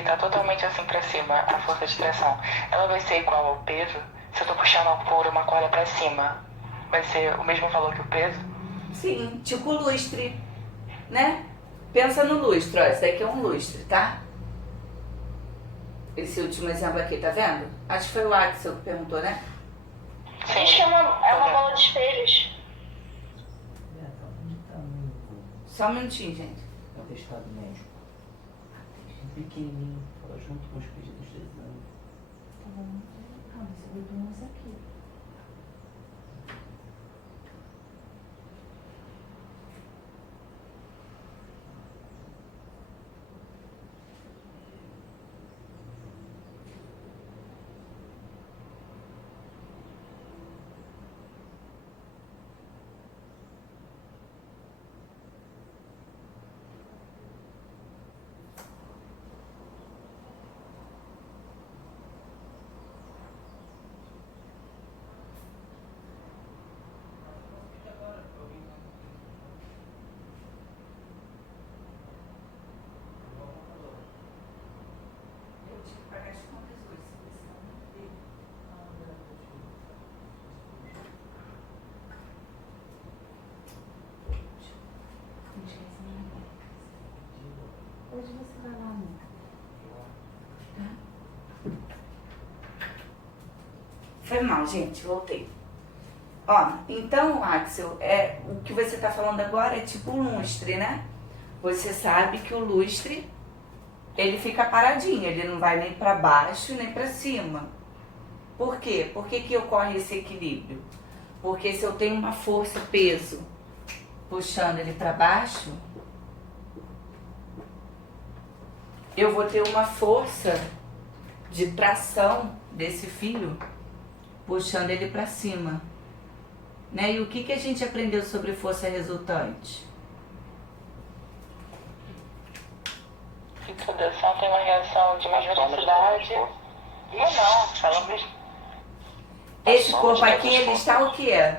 tá totalmente assim pra cima, a força de tração, ela vai ser igual ao peso? Se eu tô puxando por uma corda pra cima, vai ser o mesmo valor que o peso? Sim, tipo lustre, né? Pensa no lustre, ó, esse daqui é um lustre, tá? Esse último exemplo aqui, tá vendo? Acho que foi o Axel que perguntou, né? Acho que é uma bola de espelhos. Só um minutinho, gente. É o testado médico. Pequenininho, fala junto com os pedidos de exame. Tá bom. Você botou uns aqui. Foi mal, gente, voltei. Ó, então, Axel, o que você tá falando agora é tipo um lustre, né? Você sabe que o lustre, ele fica paradinho, ele não vai nem para baixo nem para cima. Por quê? Por que que ocorre esse equilíbrio? Porque se eu tenho uma força, peso, puxando ele para baixo, eu vou ter uma força de tração desse fio puxando ele para cima. Né? E o que que a gente aprendeu sobre força resultante? Que toda ação tem uma reação de mesma velocidade. Não, falamos. Esse corpo aqui, ele está o quê?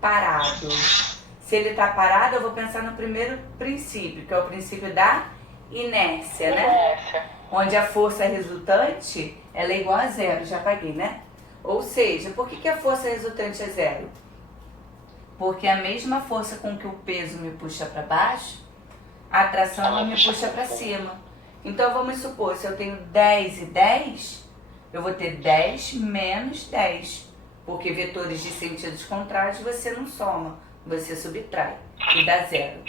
Parado. Se ele está parado, eu vou pensar no primeiro princípio, que é o princípio da inércia, né? Onde a força resultante, ela é igual a zero, já apaguei, né? Ou seja, por que que a força resultante é zero? Porque a mesma força com que o peso me puxa para baixo, a atração ela me puxa para cima. Então vamos supor, se eu tenho 10 e 10, eu vou ter 10 menos 10. Porque vetores de sentidos contrários você não soma, você subtrai e dá zero.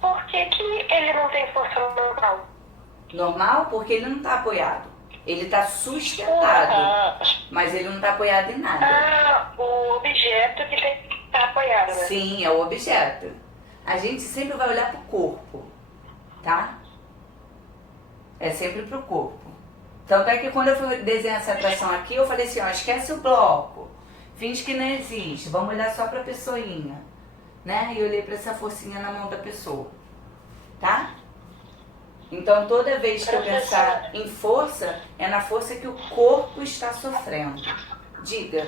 Por que que ele não tem força normal? Normal porque ele não está apoiado. Ele está sustentado, mas ele não está apoiado em nada. Ah, o objeto que tem que estar apoiado, né? Sim, é o objeto. A gente sempre vai olhar pro corpo, tá? É sempre pro corpo. Tanto é que quando eu fui desenhar essa atração aqui, eu falei assim, ó, esquece o bloco. Finge que não existe, vamos olhar só pra pessoinha. Né? E eu olhei pra essa forcinha na mão da pessoa. Tá? Então toda vez que eu pensar em força, é na força que o corpo está sofrendo. Diga.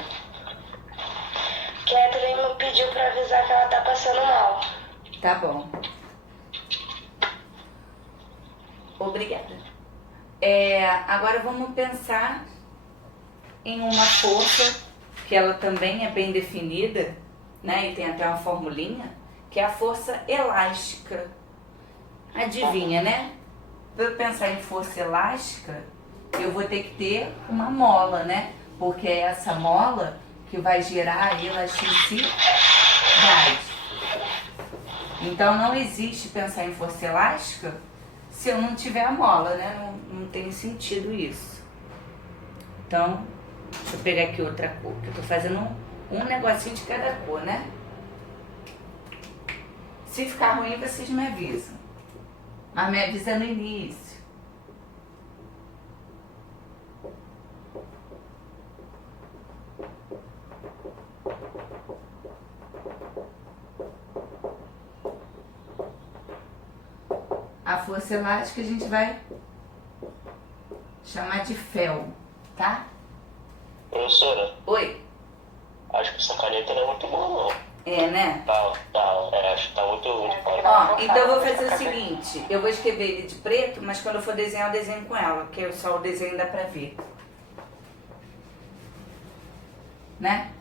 Catherine me pediu pra avisar que ela tá passando mal. Tá bom. Obrigada. Agora vamos pensar em uma força que ela também é bem definida, né? E tem até uma formulinha, que é a força elástica. Adivinha, né? Para eu pensar em força elástica, eu vou ter que ter uma mola, né? Porque é essa mola que vai gerar a elasticidade. Então não existe pensar em força elástica se eu não tiver a mola, né? Não tem sentido isso. Então, deixa eu pegar aqui outra cor, que eu tô fazendo um negocinho de cada cor, né? Se ficar ruim, vocês me avisam. Mas me avisa no início. A força elástica a gente vai chamar de fel, tá? Professora, Oi. acho que essa caneta não é muito boa, não. É, né? Acho que tá muito forte. Ó, então eu vou fazer o seguinte, eu vou escrever ele de preto, mas quando eu for desenhar, eu desenho com ela, porque só o desenho dá pra ver. Né?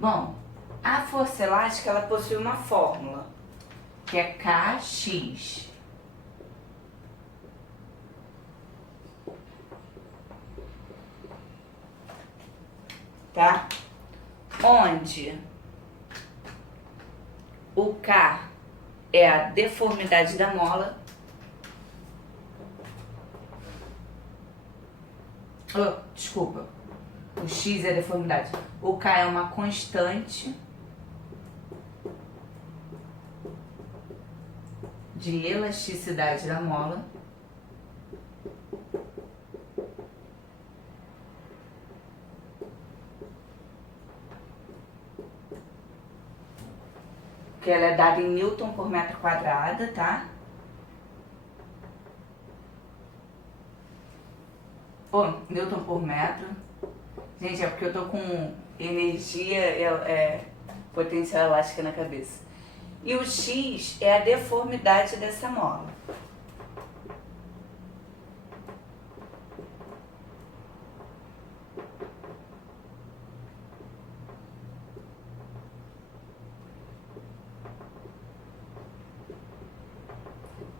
Bom, a força elástica, ela possui uma fórmula, que é Kx. Tá? Onde o K é a deformidade da mola. Desculpa. O X é a deformidade. O K é uma constante de elasticidade da mola. Que ela é dada em Newton por metro quadrado, tá? Newton por metro. Gente, é porque eu tô com energia, potencial elástica na cabeça. E o X é a deformidade dessa mola.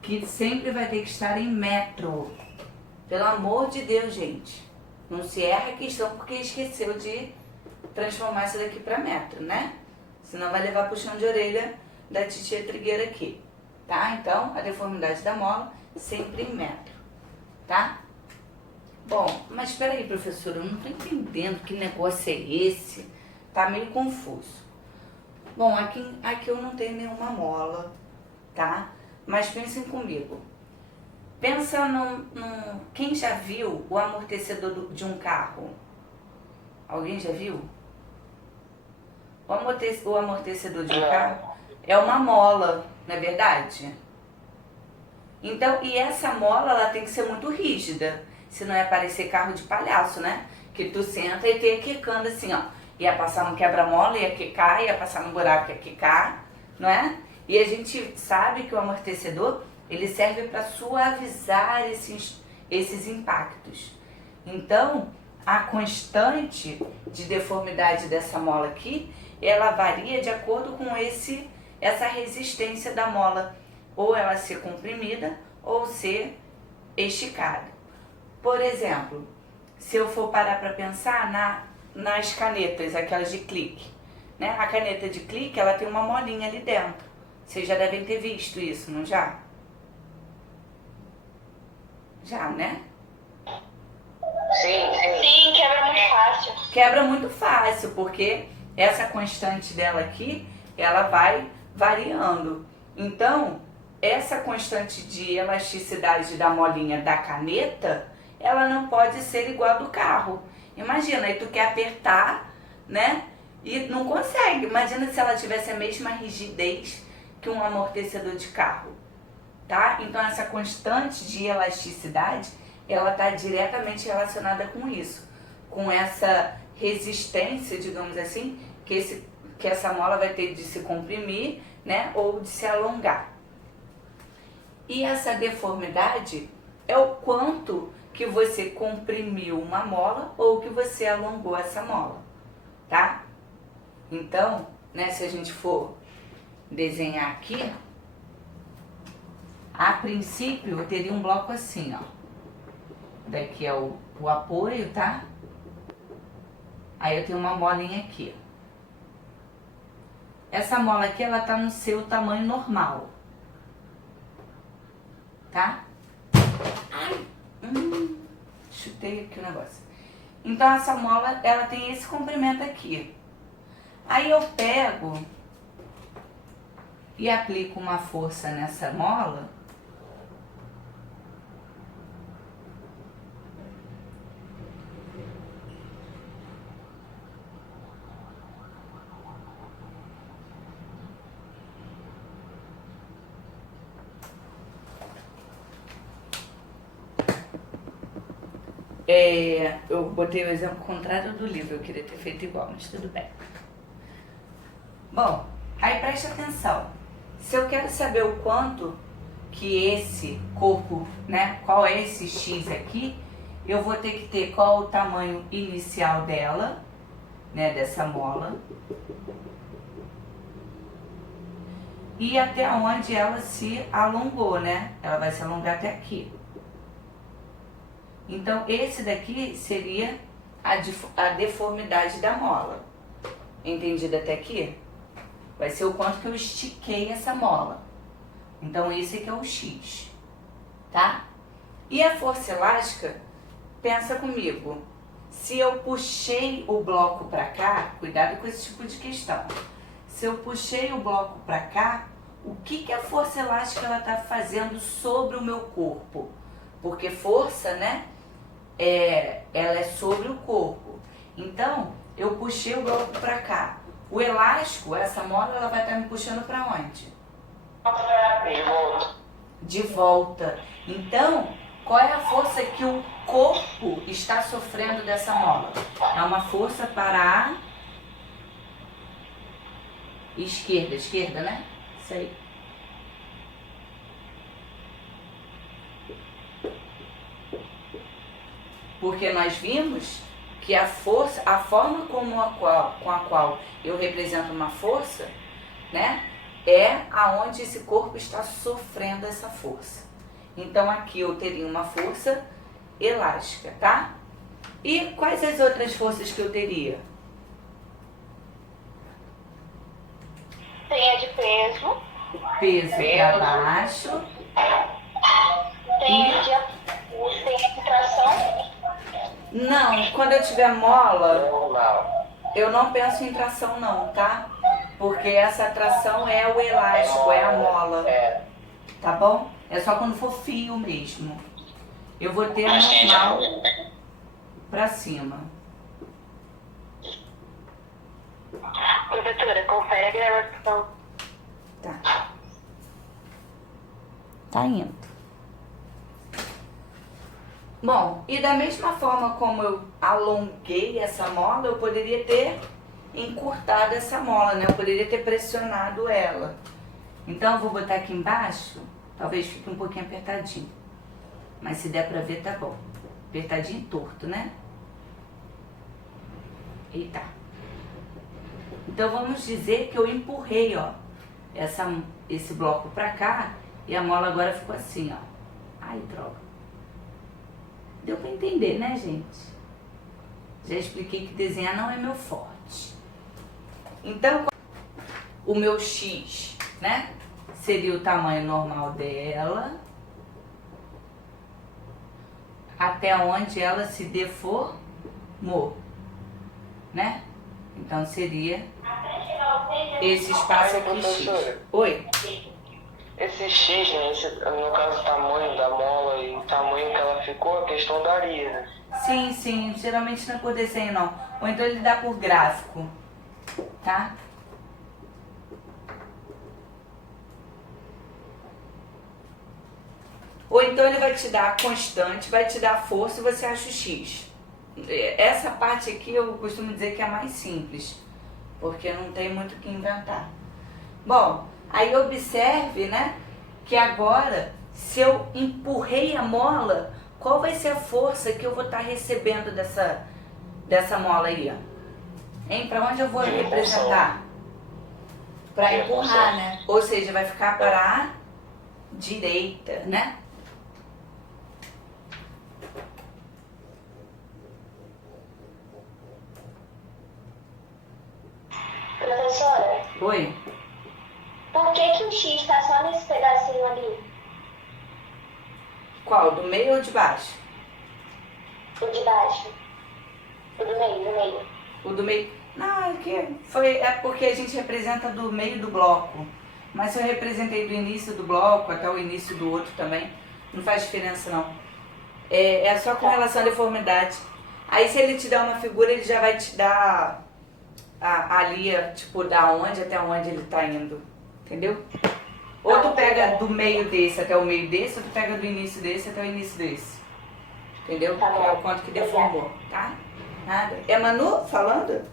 que sempre vai ter que estar em metro. Pelo amor de Deus, gente. Não se erra a questão porque esqueceu de transformar isso daqui para metro, né? Senão vai levar puxão de orelha da titia Trigueira aqui, tá? Então, a deformidade da mola sempre em metro, tá? Bom, mas espera aí, professora, eu não tô entendendo que negócio é esse. Tá meio confuso. Bom, aqui eu não tenho nenhuma mola, tá? Mas pensem comigo. Pensa quem já viu o amortecedor de um carro? Alguém já viu? O amortecedor de um carro é uma mola, não é verdade? Então, e essa mola, ela tem que ser muito rígida, senão ia parecer carro de palhaço, né? Que tu senta e tem quicando assim, ó. Ia passar no quebra-mola, ia quicar, ia passar no buraco, ia quicar, não é? E a gente sabe que o amortecedor, ele serve para suavizar esses impactos. Então, a constante de deformidade dessa mola aqui, ela varia de acordo com essa resistência da mola, ou ela ser comprimida ou ser esticada. Por exemplo, se eu for parar para pensar nas canetas, aquelas de clique, né? A caneta de clique, ela tem uma molinha ali dentro. Vocês já devem ter visto isso, não já? Já, né? Sim, quebra muito fácil. Quebra muito fácil, porque essa constante dela aqui, ela vai variando. Então, essa constante de elasticidade da molinha da caneta, ela não pode ser igual a do carro. Imagina, aí tu quer apertar, né? E não consegue. Imagina se ela tivesse a mesma rigidez que um amortecedor de carro, tá? Então essa constante de elasticidade, ela está diretamente relacionada com isso, com essa resistência, digamos assim, que essa mola vai ter de se comprimir, né? Ou de se alongar. E essa deformidade é o quanto que você comprimiu uma mola ou que você alongou essa mola, tá? Então, né, se a gente for desenhar aqui, a princípio eu teria um bloco assim, ó. Daqui é o apoio, tá? Aí eu tenho uma molinha aqui. Essa mola aqui, ela tá no seu tamanho normal, tá? Ai, chutei aqui o negócio. Então essa mola, ela tem esse comprimento aqui. Aí eu pego e aplico uma força nessa mola. Eu botei o exemplo contrário do livro, eu queria ter feito igual, mas tudo bem. Bom, aí preste atenção. Se eu quero saber o quanto que esse corpo, né, qual é esse X aqui, eu vou ter que ter qual o tamanho inicial dela, né, dessa mola, e até onde ela se alongou, né? Ela vai se alongar até aqui. Então, esse daqui seria a deformidade da mola. Entendido até aqui? Vai ser o quanto que eu estiquei essa mola. Então, esse aqui é o X, tá? E a força elástica, pensa comigo. Se eu puxei o bloco para cá, cuidado com esse tipo de questão. Se eu puxei o bloco para cá, o que a força elástica ela está fazendo sobre o meu corpo? Porque força, né? Ela é sobre o corpo. Então, eu puxei o bloco para cá. O elástico, essa mola, ela vai estar me puxando para onde? De volta. De volta. Então, qual é a força que o corpo está sofrendo dessa mola? É uma força para a esquerda, né? Isso aí. Porque nós vimos que a força, a forma com a qual eu represento uma força, né? é aonde esse corpo está sofrendo essa força. Então aqui eu teria uma força elástica, tá? E quais as outras forças que eu teria? Tem a de peso, Peso para baixo. tem a de tração. Não, quando eu tiver mola, Normal. eu não penso em tração não, tá? Porque essa tração é o elástico, é a mola, É. tá bom? É só quando for fio mesmo. Eu vou ter a Mas tem normal já. pra cima. Professora, confere a gravação. Tá. Tá indo. Bom, e da mesma forma como eu alonguei essa mola, eu poderia ter encurtado essa mola, né? Eu poderia ter pressionado ela. Então eu vou botar aqui embaixo, talvez fique um pouquinho apertadinho. Mas se der pra ver, tá bom. Apertadinho e torto, né? Eita. Então vamos dizer que eu empurrei, ó, esse bloco pra cá e a mola agora ficou assim, ó. Ai, droga. Deu pra entender, né, gente? Já expliquei que desenhar não é meu forte. Então, o meu X, né, seria o tamanho normal dela até onde ela se deformou, né? Então seria esse espaço aqui, professora. X. Oi? Esse X, né? No caso, o tamanho da mola e o tamanho que ela ficou, a questão daria, né? Sim, sim. Geralmente não é por desenho, não. Ou então ele dá por gráfico, tá? Ou então ele vai te dar a constante, vai te dar a força e você acha o X. Essa parte aqui eu costumo dizer que é a mais simples, porque não tem muito o que inventar. Bom, aí observe, né, que agora, se eu empurrei a mola, qual vai ser a força que eu vou estar recebendo dessa mola aí, ó? Hein? Pra onde eu vou representar? Pra empurrar, né? Ou seja, vai ficar para a direita, né? Professora, Oi? por que o X está só nesse pedacinho ali? Qual? Do meio ou de baixo? O de baixo? O do meio, do meio. O do meio. Não, é porque a gente representa do meio do bloco. Mas se eu representei do início do bloco até o início do outro também, não faz diferença não. É só com relação à deformidade. Aí se ele te dá uma figura, ele já vai te dar a linha, tipo, da onde até onde ele tá indo. Entendeu? Ou tu pega do meio desse até o meio desse, ou tu pega do início desse até o início desse. Entendeu? Tá bom. Que é o quanto que deformou, tá? Nada. É Manu falando?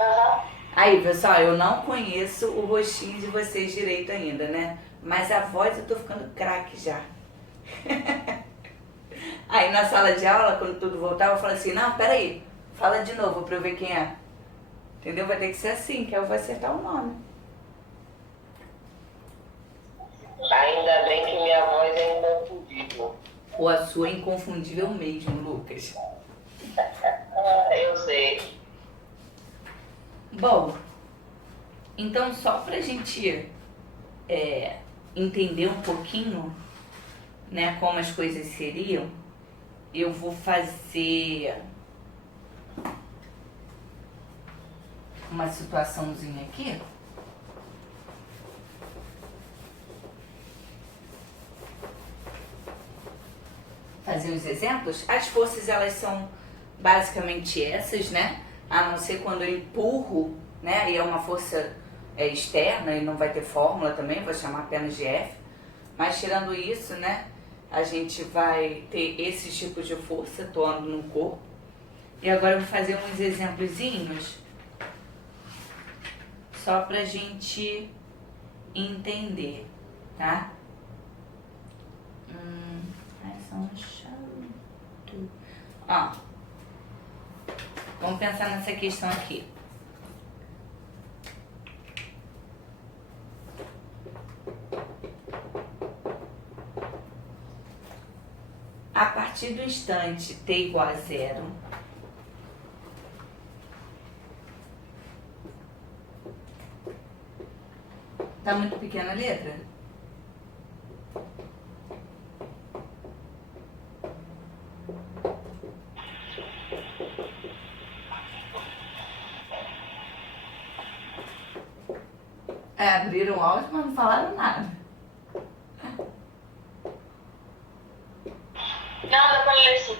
Aham. Aí, pessoal, eu não conheço o rostinho de vocês direito ainda, né? Mas a voz eu tô ficando craque já. Aí na sala de aula, quando tudo voltar, eu falo assim, não, peraí, fala de novo pra eu ver quem é. Entendeu? Vai ter que ser assim, que eu vou acertar o nome. Ainda bem que minha voz é inconfundível. Ou a sua é inconfundível mesmo, Lucas. Eu sei. Bom, então só pra gente entender um pouquinho, né, como as coisas seriam, eu vou fazer uma situaçãozinha aqui. Fazer os exemplos. As forças, elas são basicamente essas, né? A não ser quando eu empurro, né? E é uma força externa e não vai ter fórmula também, vou chamar apenas de F. Mas tirando isso, né? A gente vai ter esses tipos de força atuando no corpo. E agora eu vou fazer uns exemplozinhos só pra gente entender, tá? São chato. Ó, vamos pensar nessa questão aqui. partir do instante t igual a 0, tá muito pequena a letra? Abriram o áudio, mas não falaram nada. Não, dá pra ler sim.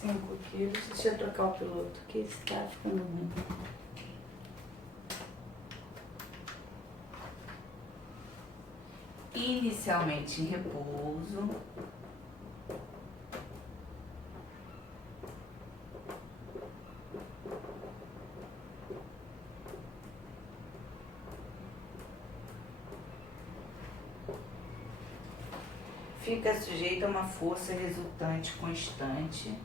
5 quilos. Deixa eu trocar o piloto, que esse tá ficando ruim. Inicialmente em repouso. Fica sujeito a uma força resultante constante.